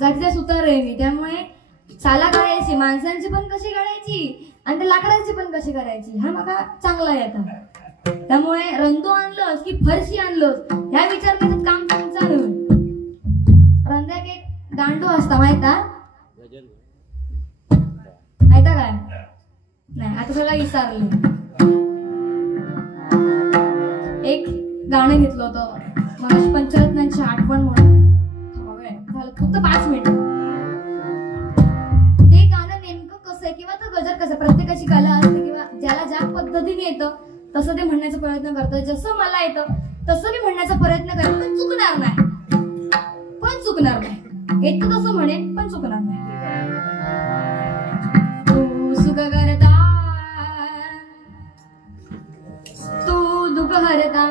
जातीचा सुतार आहे मी, त्यामुळे साला काढायची, माणसांची पण कशी काढायची आणि त्या लाकडांची पण कशी करायची हा मला चांगला येतं. त्यामुळे रंदू आणलंस की फरशी आणलंस ह्या विचार करत काम तुमचं नाही. रंध्याक एक दांडू असता माहिता काय? नाही आता सगळं विसरले. एक गाणं घेतलं होतं मग पंचरत्नांची आठवण म्हणून, झालं फक्त 5 मिनिट. ते गाणं नेमकं कसं आहे किंवा तो गजर कसं, प्रत्येकाची कला असते किंवा ज्याला ज्या पद्धतीने येतं तसं ते म्हणण्याचा प्रयत्न करतं. जसं मला येतं तसं मी म्हणण्याचा प्रयत्न करतो, पण चुकणार नाही. येतं तसं म्हणेन पण चुकणार नाही. तू सुख करता, तू दुःख हरता,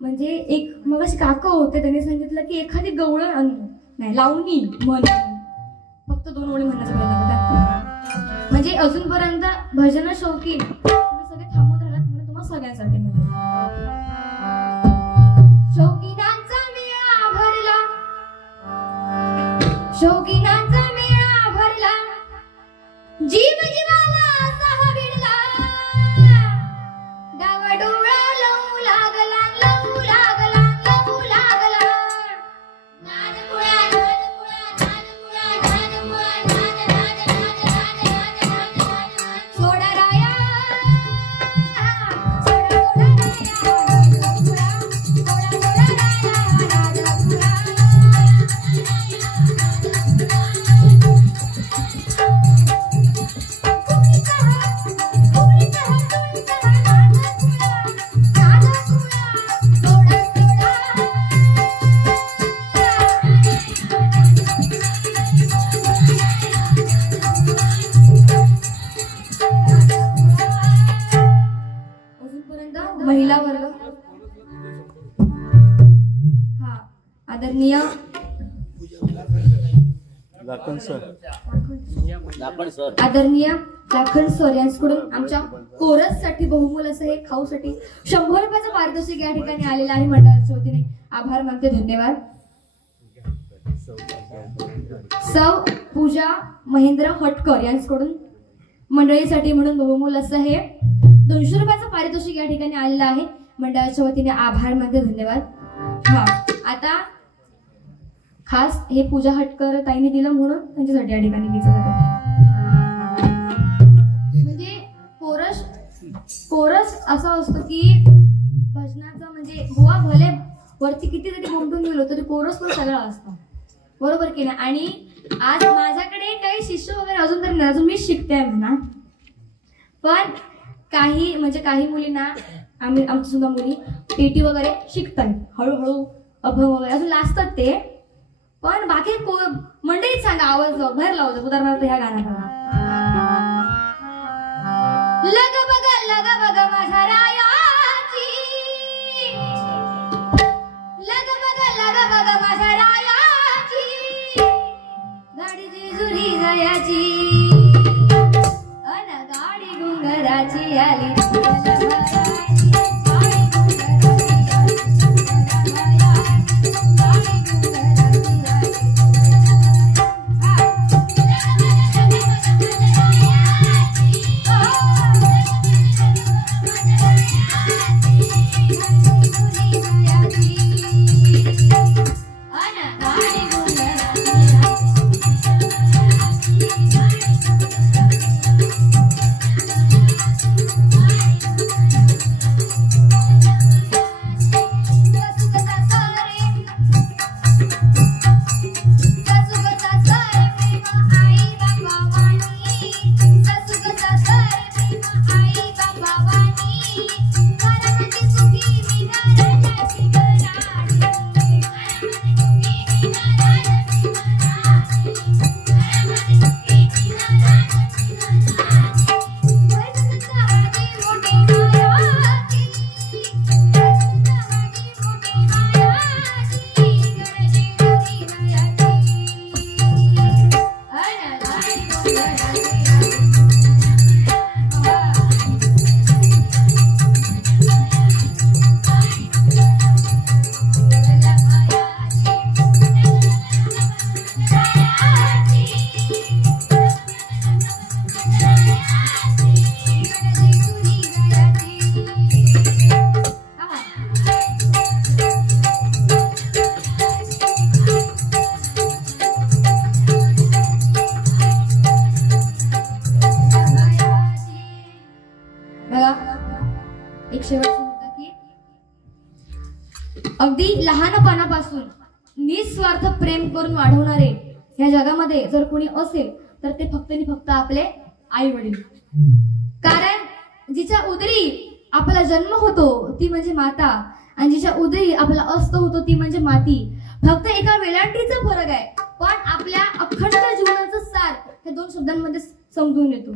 म्हणजे एक मग अशी काका होते त्यांनी सांगितलं की एखादी गवळण नाही लावणी म्हण, फक्त 2 ओळी म्हणण्याचा प्रयत्न करतात. म्हणजे अजूनपर्यंत भजन शौकीन तुम्ही सगळे थांबून राहिलात म्हणून तुम्हाला सगळ्यांसाठी शौकीनांचा मेळा भरला, शौकीनांचा मेळा भरला, जीव जीवाला सहा भिडला, डावा डोळा लावू लागला, लावू लागला, लावू लागला, नादमुळा नादमुळा नादमुळा नादमुळा नाद नाद नाद नाद नाद सोडा राया, सोडा सोडा राया, सोडा सोडा राया, नादमुळा महिला वर्ग हा आदरणीय आदरणीय लाखन सर यांच्याकडून आमच्या कोरस साठी बहुमूल असं हे खाऊसाठी 100 रुपयाचं पारितोषिक या ठिकाणी आलेलं आहे. मंडळाच्या वतीने आभार मानते, धन्यवाद. सौ पूजा महेंद्र हटकर यांच्याकडून मंडळीसाठी म्हणून बहुमूल असं हे 200 रुपयाचं पारितोषिक या ठिकाणी आलेलं आहे. मंडळाच्या वतीने आभार मानते, धन्यवाद. हा आता खास हे पूजा हटकर ताईने दिलं म्हणून त्यांच्यासाठी या ठिकाणी दिलं जातं. म्हणजे कोरस असं असतं की भजनाचं म्हणजे बुवा भले वरती किती जरी गुंतून गेलो तरी कोरस पण सगळं असतं, बरोबर की नाही. आणि आज माझ्याकडे काही शिष्य वगैरे अजून तरी नाही, अजून मी शिकते म्हणा, पण काही मुलींना आमच्या सुद्धा मुली पेटी वगैरे शिकतात हळूहळू, अभंग वगैरे अजून लाजतात ते. पण बाकी मंडळीत सांगा आवाज बाहेर लावतो. उदाहरणार्थ ह्या गाण्याला लग बघ माझ्या रायाची, लग बघ माझ्या वयाची अन गाडी घुंगराची आली एक शेवटचा मुद्दा की अगदी लहानपणापासून निस्वार्थ प्रेम करून वाढवणारे या जगामध्ये जर कोणी असेल तर ते फक्त आणि फक्त आपले आई वडील. कारण जिच्या उदरी आपला जन्म होतो ती म्हणजे माता आणि जिच्या उदरी आपला अस्त होतो ती म्हणजे माती. फक्त एका वेलांटीचा फरक आहे पण आपल्या अखंड जीवनाचं सार हे दोन शब्दांमध्ये समजून येतो.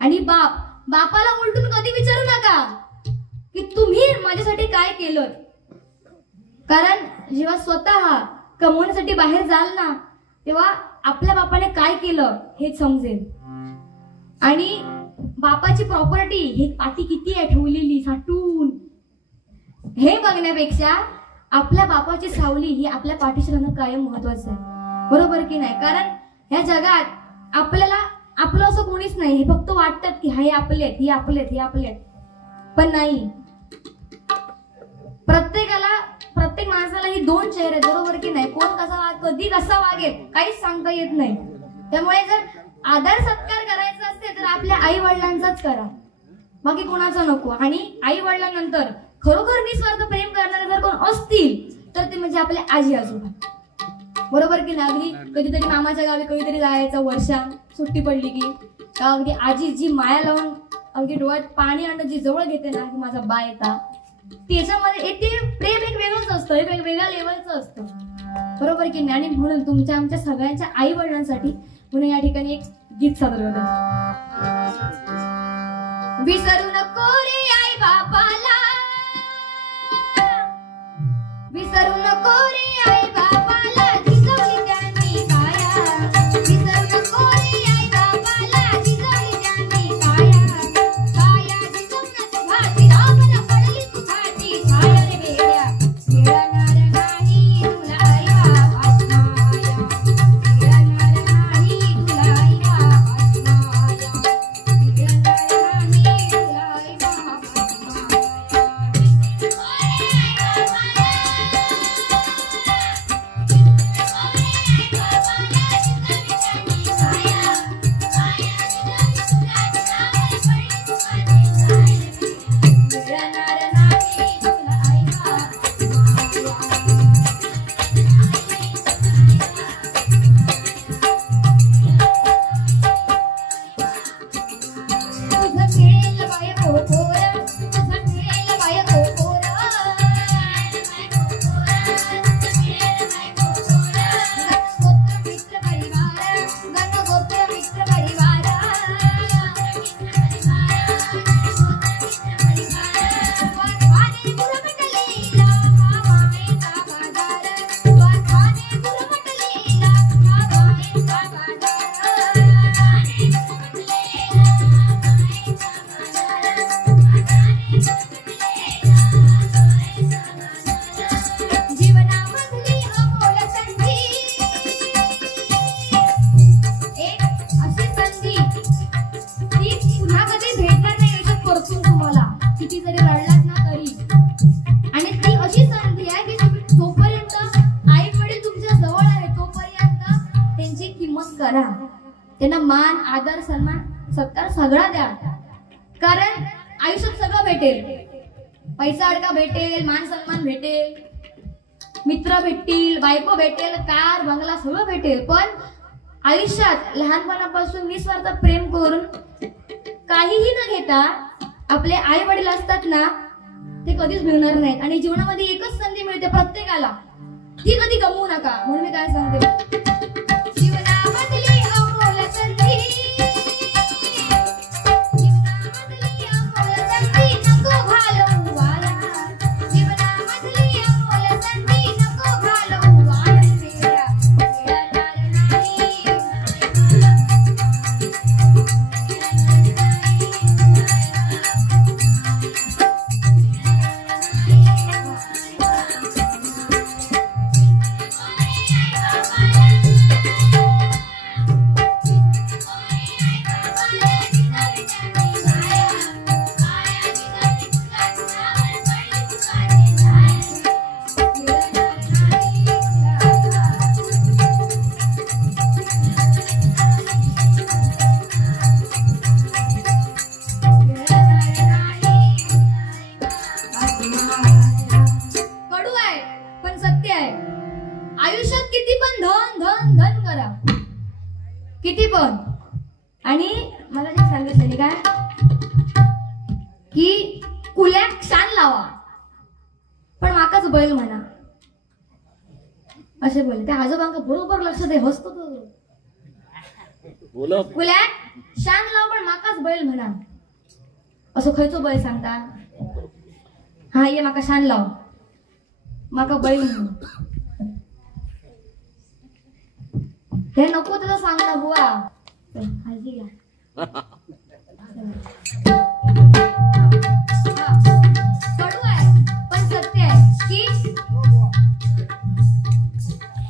आणि बापाला उलटून कधी विचारू नका की तुम्ही माझ्यासाठी काय केलं, कारण जेव्हा स्वतः कमवण्यासाठी बाहेर जाल ना तेव्हा आपल्या बापाने काय केलं हे समजेल. आणि बापाची प्रॉपर्टी हे पाठी किती आहे ठेवलेली साठवून हे बघण्यापेक्षा आपल्या बापाची सावली ही आपल्या पाठीशी राहणं कायम महत्वाचं आहे. बरोबर की नाही? कारण ह्या जगात आपल्याला आपलं असं कोणीच नाही. हे फक्त वाटतात की हे आपले आहेत, हे आपले आहेत, हे आपले आहेत, पण नाही. प्रत्येक माणसाला ही दोन चेहरे आहेत. बरोबर की नाही? कोण कधी कसा वागेल काहीच सांगता येत नाही. त्यामुळे जर आदर सत्कार करायचा असते तर आपल्या आई वडिलांचाच करा, बाकी कोणाचा नको. आणि आई वडिलांनंतर खरोखर निस्वार्थ प्रेम करणारे जर कोण असतील तर ते म्हणजे आपले आजी आजोबा. बरोबर की नाही? अगदी कधीतरी मामाच्या गावी कधीतरी जायचं, वर्षा सुट्टी पडली की अगदी आजी जी माया लावून अगदी डोळ्यात पाणी आणून जी जवळ घेते ना की माझा बा येता, त्याच्यामध्ये ते प्रेम एक वेगळंच असतं, एक वेगळ्या लेवलचं असतं. बरोबर की नाही? आणि म्हणून तुमच्या आमच्या सगळ्यांच्या आई वडिलांसाठी म्हणून या ठिकाणी एक गीत सादर करतो. विसरू नको रे आई बापाला, विसरू नको रे आई बापाला, जिजवली त्यांनी काया. विसरू नको रे आई बापाला, जिजवली त्यांनी काया. काया जिजवण्याची भाती रामन पडली सुखाची छाया रे बेड्या. मिळणार नाही तुला आई बापाची माया, मिळणार नाही तुला आई बापाची माया, मिळणार नाही तुला आई बापाची माया. करा, त्यांना मान, आदर, सन्मान, सत्कार सगळा द्या. कारण आयुष्यात सगळं भेटेल. पैसा अडका भेटेल, मान सन्मान भेटेल, मित्र भेटतील, बायको भेटेल, कार बंगला सगळं भेटेल. पण आयुष्यात लहानपणापासून निस्वार्थ प्रेम करून काहीही न घेता आपले आई वडील असतात ना, ते कधीच मिळणार नाहीत. आणि जीवनामध्ये एकच संधी मिळते प्रत्येकाला, ती कधी गमवू नका. म्हणून मी काय सांगते, जीवनामधली अमोल संधी, जीवनामधली अमोल संधी नको घालवू वाया, जीवनामधली अमोल संधी नको घालवू वाया. कडू आहे पण सत्य आहे. आयुष्यात किती पण धन धन धन करा, किती पण. आणि मला जे सांगितलं काय की कुल्याक शान लावा पण माकाच बैल म्हणा, असे बोलले. त्या आजोबांका बरोबर लक्ष दे, हसतो तो. कुल्याक शान लावा पण माकाच बैल म्हणा, असं खयचो बैल सांगता. हा ये माका शान लाव, माका बैल म्हणून हे नको त्याचं सांग ना बुवा. हलदी घ्या. कडू आहे पण सत्य आहे की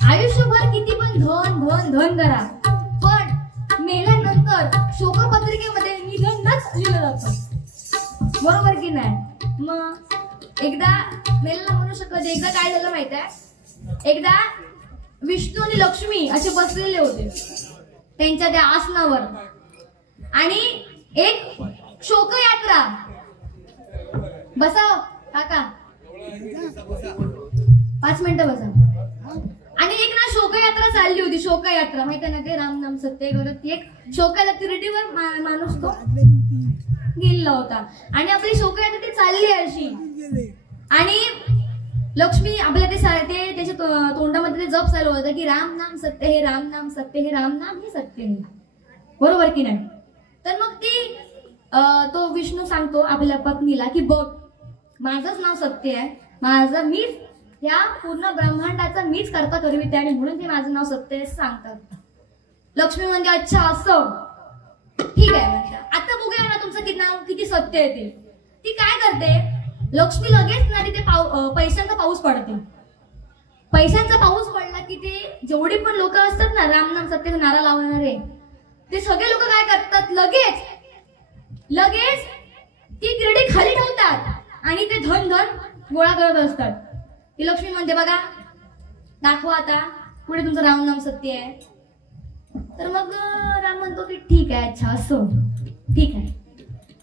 आयुष्यभर किती पण धन धन धन करा, पण मेल्यानंतर शोकपत्रिकेमध्ये निधनच लिहिलं जातं. बरोबर की नाही. मग एकदा मेलेला म्हणू शकत, एकदा काय झालं माहित आहे, एकदा विष्णू आणि लक्ष्मी असे बसलेले होते त्यांच्या त्या आसनावर, आणि एक शोकयात्रा. बसाव काका, 5 मिनिटं बसा. आणि एक ना शोकयात्रा चालली होती. शोकयात्रा माहिती आहे ना, ते राम नाम सत्य करत एक शोकयात्रेवर माणूस तो गेलेला होता. आणि आपली शोकयात्रा ती चालली अशी, आणि लक्ष्मी आपल्या ते त्याच्या तोंडामध्ये ते जप चालू होतं की राम नाम सत्य हे, राम नाम सत्य हे, राम नाम हे सत्य हे. बरोबर की नाही. तर मग ती तो विष्णू सांगतो आपल्या पत्नीला की बघ, माझंच नाव सत्य आहे, माझं मीच या पूर्ण ब्रह्मांडाचा मीच करता करविते, आणि म्हणून ते माझं नाव सत्य आहे सांगतात. लक्ष्मी म्हणजे अच्छा असं, ठीक आहे म्हणतात. आता बघूया ना तुमचं नाव किती सत्य आहे ते. ती काय करते, लक्ष्मी लगेच ना तिथे पैशांचा पाऊस पडते. पैशांचा पाऊस पडला की ते जेवढे पण लोक असतात ना राम नाम सत्य नारा लावणारे, ते सगळे लोक काय करतात, लगेच लगेच ती किरडी खाली ठेवतात आणि ते धन धन गोळा करत असतात. ती लक्ष्मी म्हणते बघा दाखवा आता पुढे तुमचं राम नाम सत्य आहे. तर मग राम म्हणतो की ठीक आहे, अच्छा असं ठीक आहे.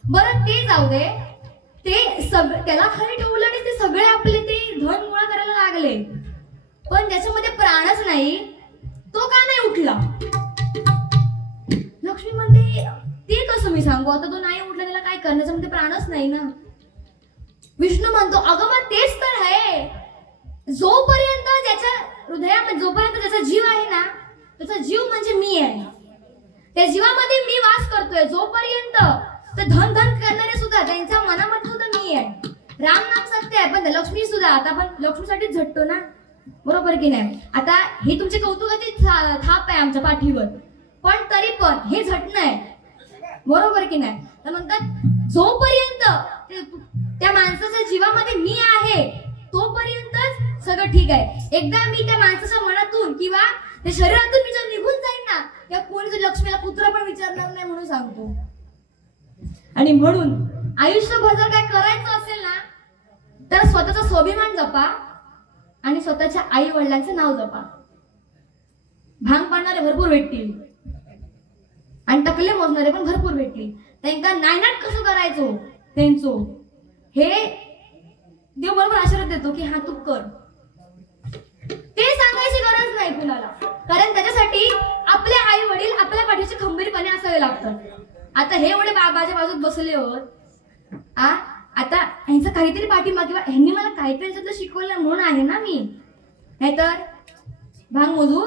बरं ते जाऊ दे, ते त्याला खाली ठेवलं आणि ते सगळे आपले ते धन गोळा करायला लागले, पण ज्याच्यामध्ये प्राणच नाही तो का नाही उठला. लक्ष्मी म्हणते ते कसं मी सांगू, आता तो नाही उठला त्याला काय करण्याचं, म्हणजे प्राणच नाही ना. विष्णू म्हणतो अगं मग तेच तर आहे, जोपर्यंत त्याच्या हृदयामध्ये जोपर्यंत त्याचा जीव आहे ना, त्याचा जीव म्हणजे मी आहे, त्या जीवामध्ये मी वास करतोय. जोपर्यंत ते धन धन करणारे सुद्धा त्यांच्या मनामध्ये सुद्धा मी आहे. राम नाम सत्य आहे, पण लक्ष्मी सुद्धा, आता आपण लक्ष्मीसाठीच झटतो ना, बरोबर की नाही. आता हे तुमची कौतुकाची थाप आहे आमच्या पाठीवर, पण तरी पण हे झटणं आहे, बरोबर की नाही. तर म्हणतात जोपर्यंत त्या माणसाच्या जीवामध्ये मी आहे तोपर्यंतच सगळं ठीक आहे. एकदा मी त्या माणसाच्या मनातून किंवा त्या शरीरातून मी जर निघून जाईन ना, त्या कोणी लक्ष्मीला पुत्र पण विचारणार नाही म्हणून सांगतो. आणि म्हणून आयुष्यभर जर काय करायचं असेल ना, तर स्वतःचा स्वाभिमान जपा आणि स्वतःच्या आई वडिलांचं नाव जपा. भांग पाडणारे भरपूर भेटतील, आणि टकले मोजणारे पण भरपूर भेटली. त्यांना नायनाट कसं करायचो त्यांचो हे देव बरोबर आशीर्वाद देतो की हा तू कर. ते सांगायची गरज नाही कुणाला, कारण त्याच्यासाठी आपले आई वडील आपल्या पाठीशी खंबीरपणे असावे लागतात. आता हे एवढे बाबाच्या बाजूत बसले होत आता ह्यांचं काहीतरी पाठिंबा किंवा ह्यांनी मला काहीतरी याच्यातलं शिकवलं म्हणून आहे ना मी, नाहीतर भांग मोजू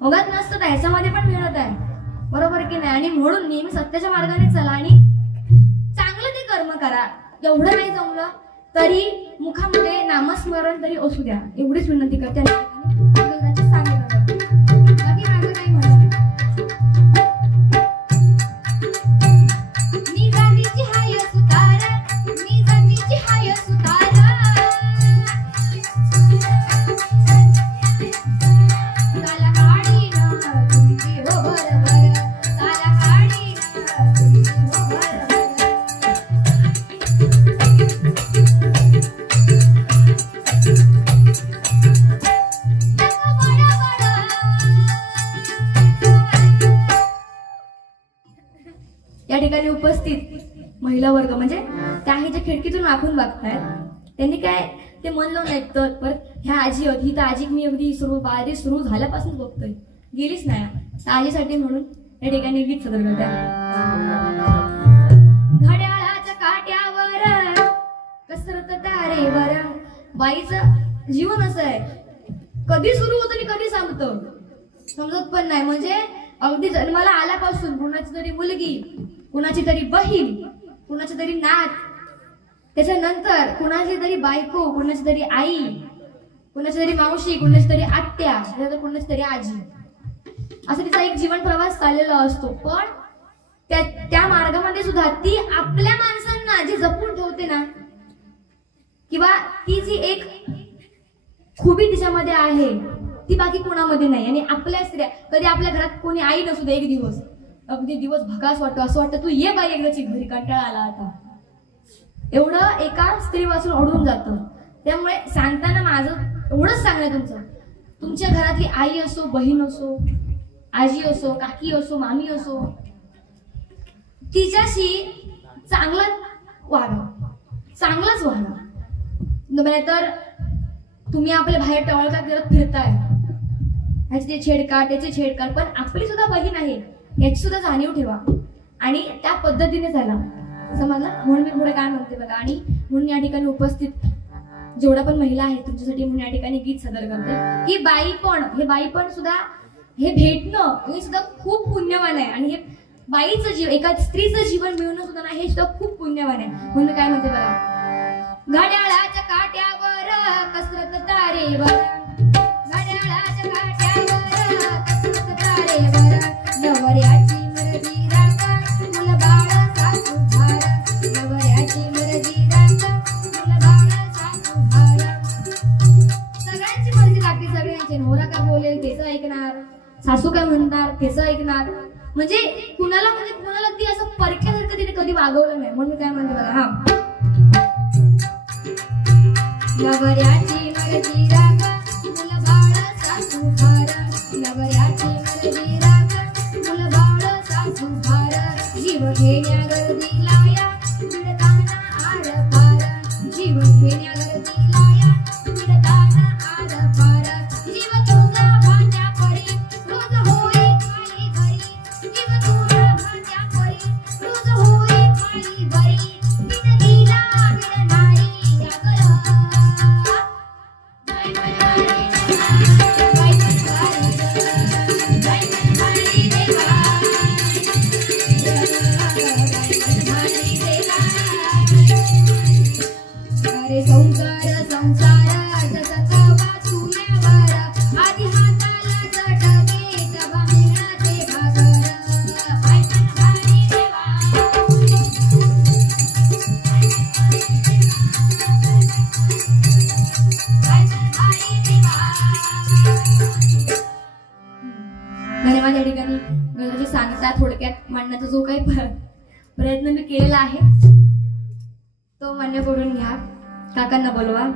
होगात नसतं. ह्याच्यामध्ये पण मिळत आहे, बरोबर की नाही. आणि म्हणून नेहमी सत्याच्या मार्गाने चला आणि चांगलं ते कर्म करा. एवढं नाही जमलं तरी मुखामध्ये नामस्मरण तरी असू द्या, एवढीच विनंती करते. बाकी माझं काही म्हणणं मी जातीची हाय सुतारा, मी जातीची हाय सुतारा, साला काढी ना तुमची हो बरोबर, साला काढी ना तुमची हो बरोबर. या ठिकाणी उपस्थित महिला वर्ग म्हणजे काही जे खिडकीतून आखून बघतायत त्यांनी काय ते मन लावून ऐकतं. परत ह्या आजी होती तर आजी मी अगदी बारी सुरू झाल्यापासून बघतोय, गेलीच नाही. तर आजीसाठी म्हणून या ठिकाणी गीत सादर करते. घड्याळाच्या काट्यावर कसरत तारेवर. बाईचं जीवन असं आहे, कधी सुरू होतं आणि कधी संपतं समजत पण नाही. म्हणजे अगदी जन्माला आल्यापासून कुणाची तरी मुलगी, कुणाची तरी बहीण, कुणाची तरी नात, त्याच्यानंतर कुणाची तरी बायको, कुणाची तरी आई, कुणाची तरी मावशी, कुणाची तरी आत्या, त्याच्यानंतर कुणाची तरी आजी, असं तिचा एक जीवन प्रवास चाललेला असतो. पण त्या मार्गामध्ये सुद्धा ती आपल्या माणसांना जी जपून ठेवते ना, किंवा ती जी एक खुबी तिच्यामध्ये आहे ती बाकी कोणामध्ये नाही. आणि आपल्या स्त्रिया, कधी आपल्या घरात कोणी आई नसू दे, एक दिवस अगदी दिवस भकास वाटतो, असं वाटतं तू ये बाई एकदाची घरी, कंटाळा आला आता, एवढं एका स्त्री वाचून ओढून जातं. त्यामुळे सांगताना माझं एवढंच सांगणं, तुमच्या घरातली आई असो, बहीण असो, आजी असो, काकी असो, मामी असो, तिच्याशी चांगलं वागा, चांगलंच वागा. तर तुम्ही आपल्या बाहेर टवळका करत फिरताय, ह्याची ते छेडकाट, त्याची छेडकाट, पण आपली सुद्धा बहीण आहे याची सुद्धा जाणीव ठेवा. आणि त्या पद्धतीने झाला समजला. म्हणून मी पुढे काय म्हणते बघा. आणि म्हणून या ठिकाणी उपस्थित जेवढ्या पण महिला आहेत तुमच्यासाठी म्हणून या ठिकाणी गीत सादर करते की बाईपण सुद्धा हे भेटणं हे सुद्धा खूप पुण्यवान आहे. आणि हे बाईचं जीवन, एका स्त्रीचं जीवन मिळणं सुद्धा ना, हे सुद्धा खूप पुण्यवान आहे. म्हणून मी काय म्हणते बघा. घड्याळाच्या काट्यावर कसरत तारेवर, घड्याळाच्या काट्यावर कसरत तारेवर, नवऱ्याची मर्जी राखा मुलं बाळ सासू भार, नवऱ्याची मर्जी राखा मुलं बाळ सासू भार. सगळ्यांची मर्जी लागते, सगळ्यांची. नवरा काय बोलेल तेच ऐकणार, सासू काय म्हणणार तेच ऐकणार. म्हणजे कुणाला ती असं परक्यासारखं तिने कधी वागवलं नाही. म्हणून मी काय म्हणते बघा. हा, नवऱ्याची मर्जी राखा मुलं बाळ सासू भार, नवऱ्याची मर्जी राखा मुलं बाळ सासू भार, जीव घेण्या गर्दीला या विडताना आर पार, जीव घेण्या गर्दीला या विडताना आर पार, जीव तुझा भात्या पडी रोज होई खाली घरी, जीव तुझा भात्या पडी रोज होई खाली घरी, विडणीला विडणारी जागर. धन्यवाद. या ठिकाणी गणपतीची सांगता थोडक्यात मांडण्याचा जो काही प्रयत्न मी केलेला आहे तो मान्य करून घ्या. काकांना बोलवा.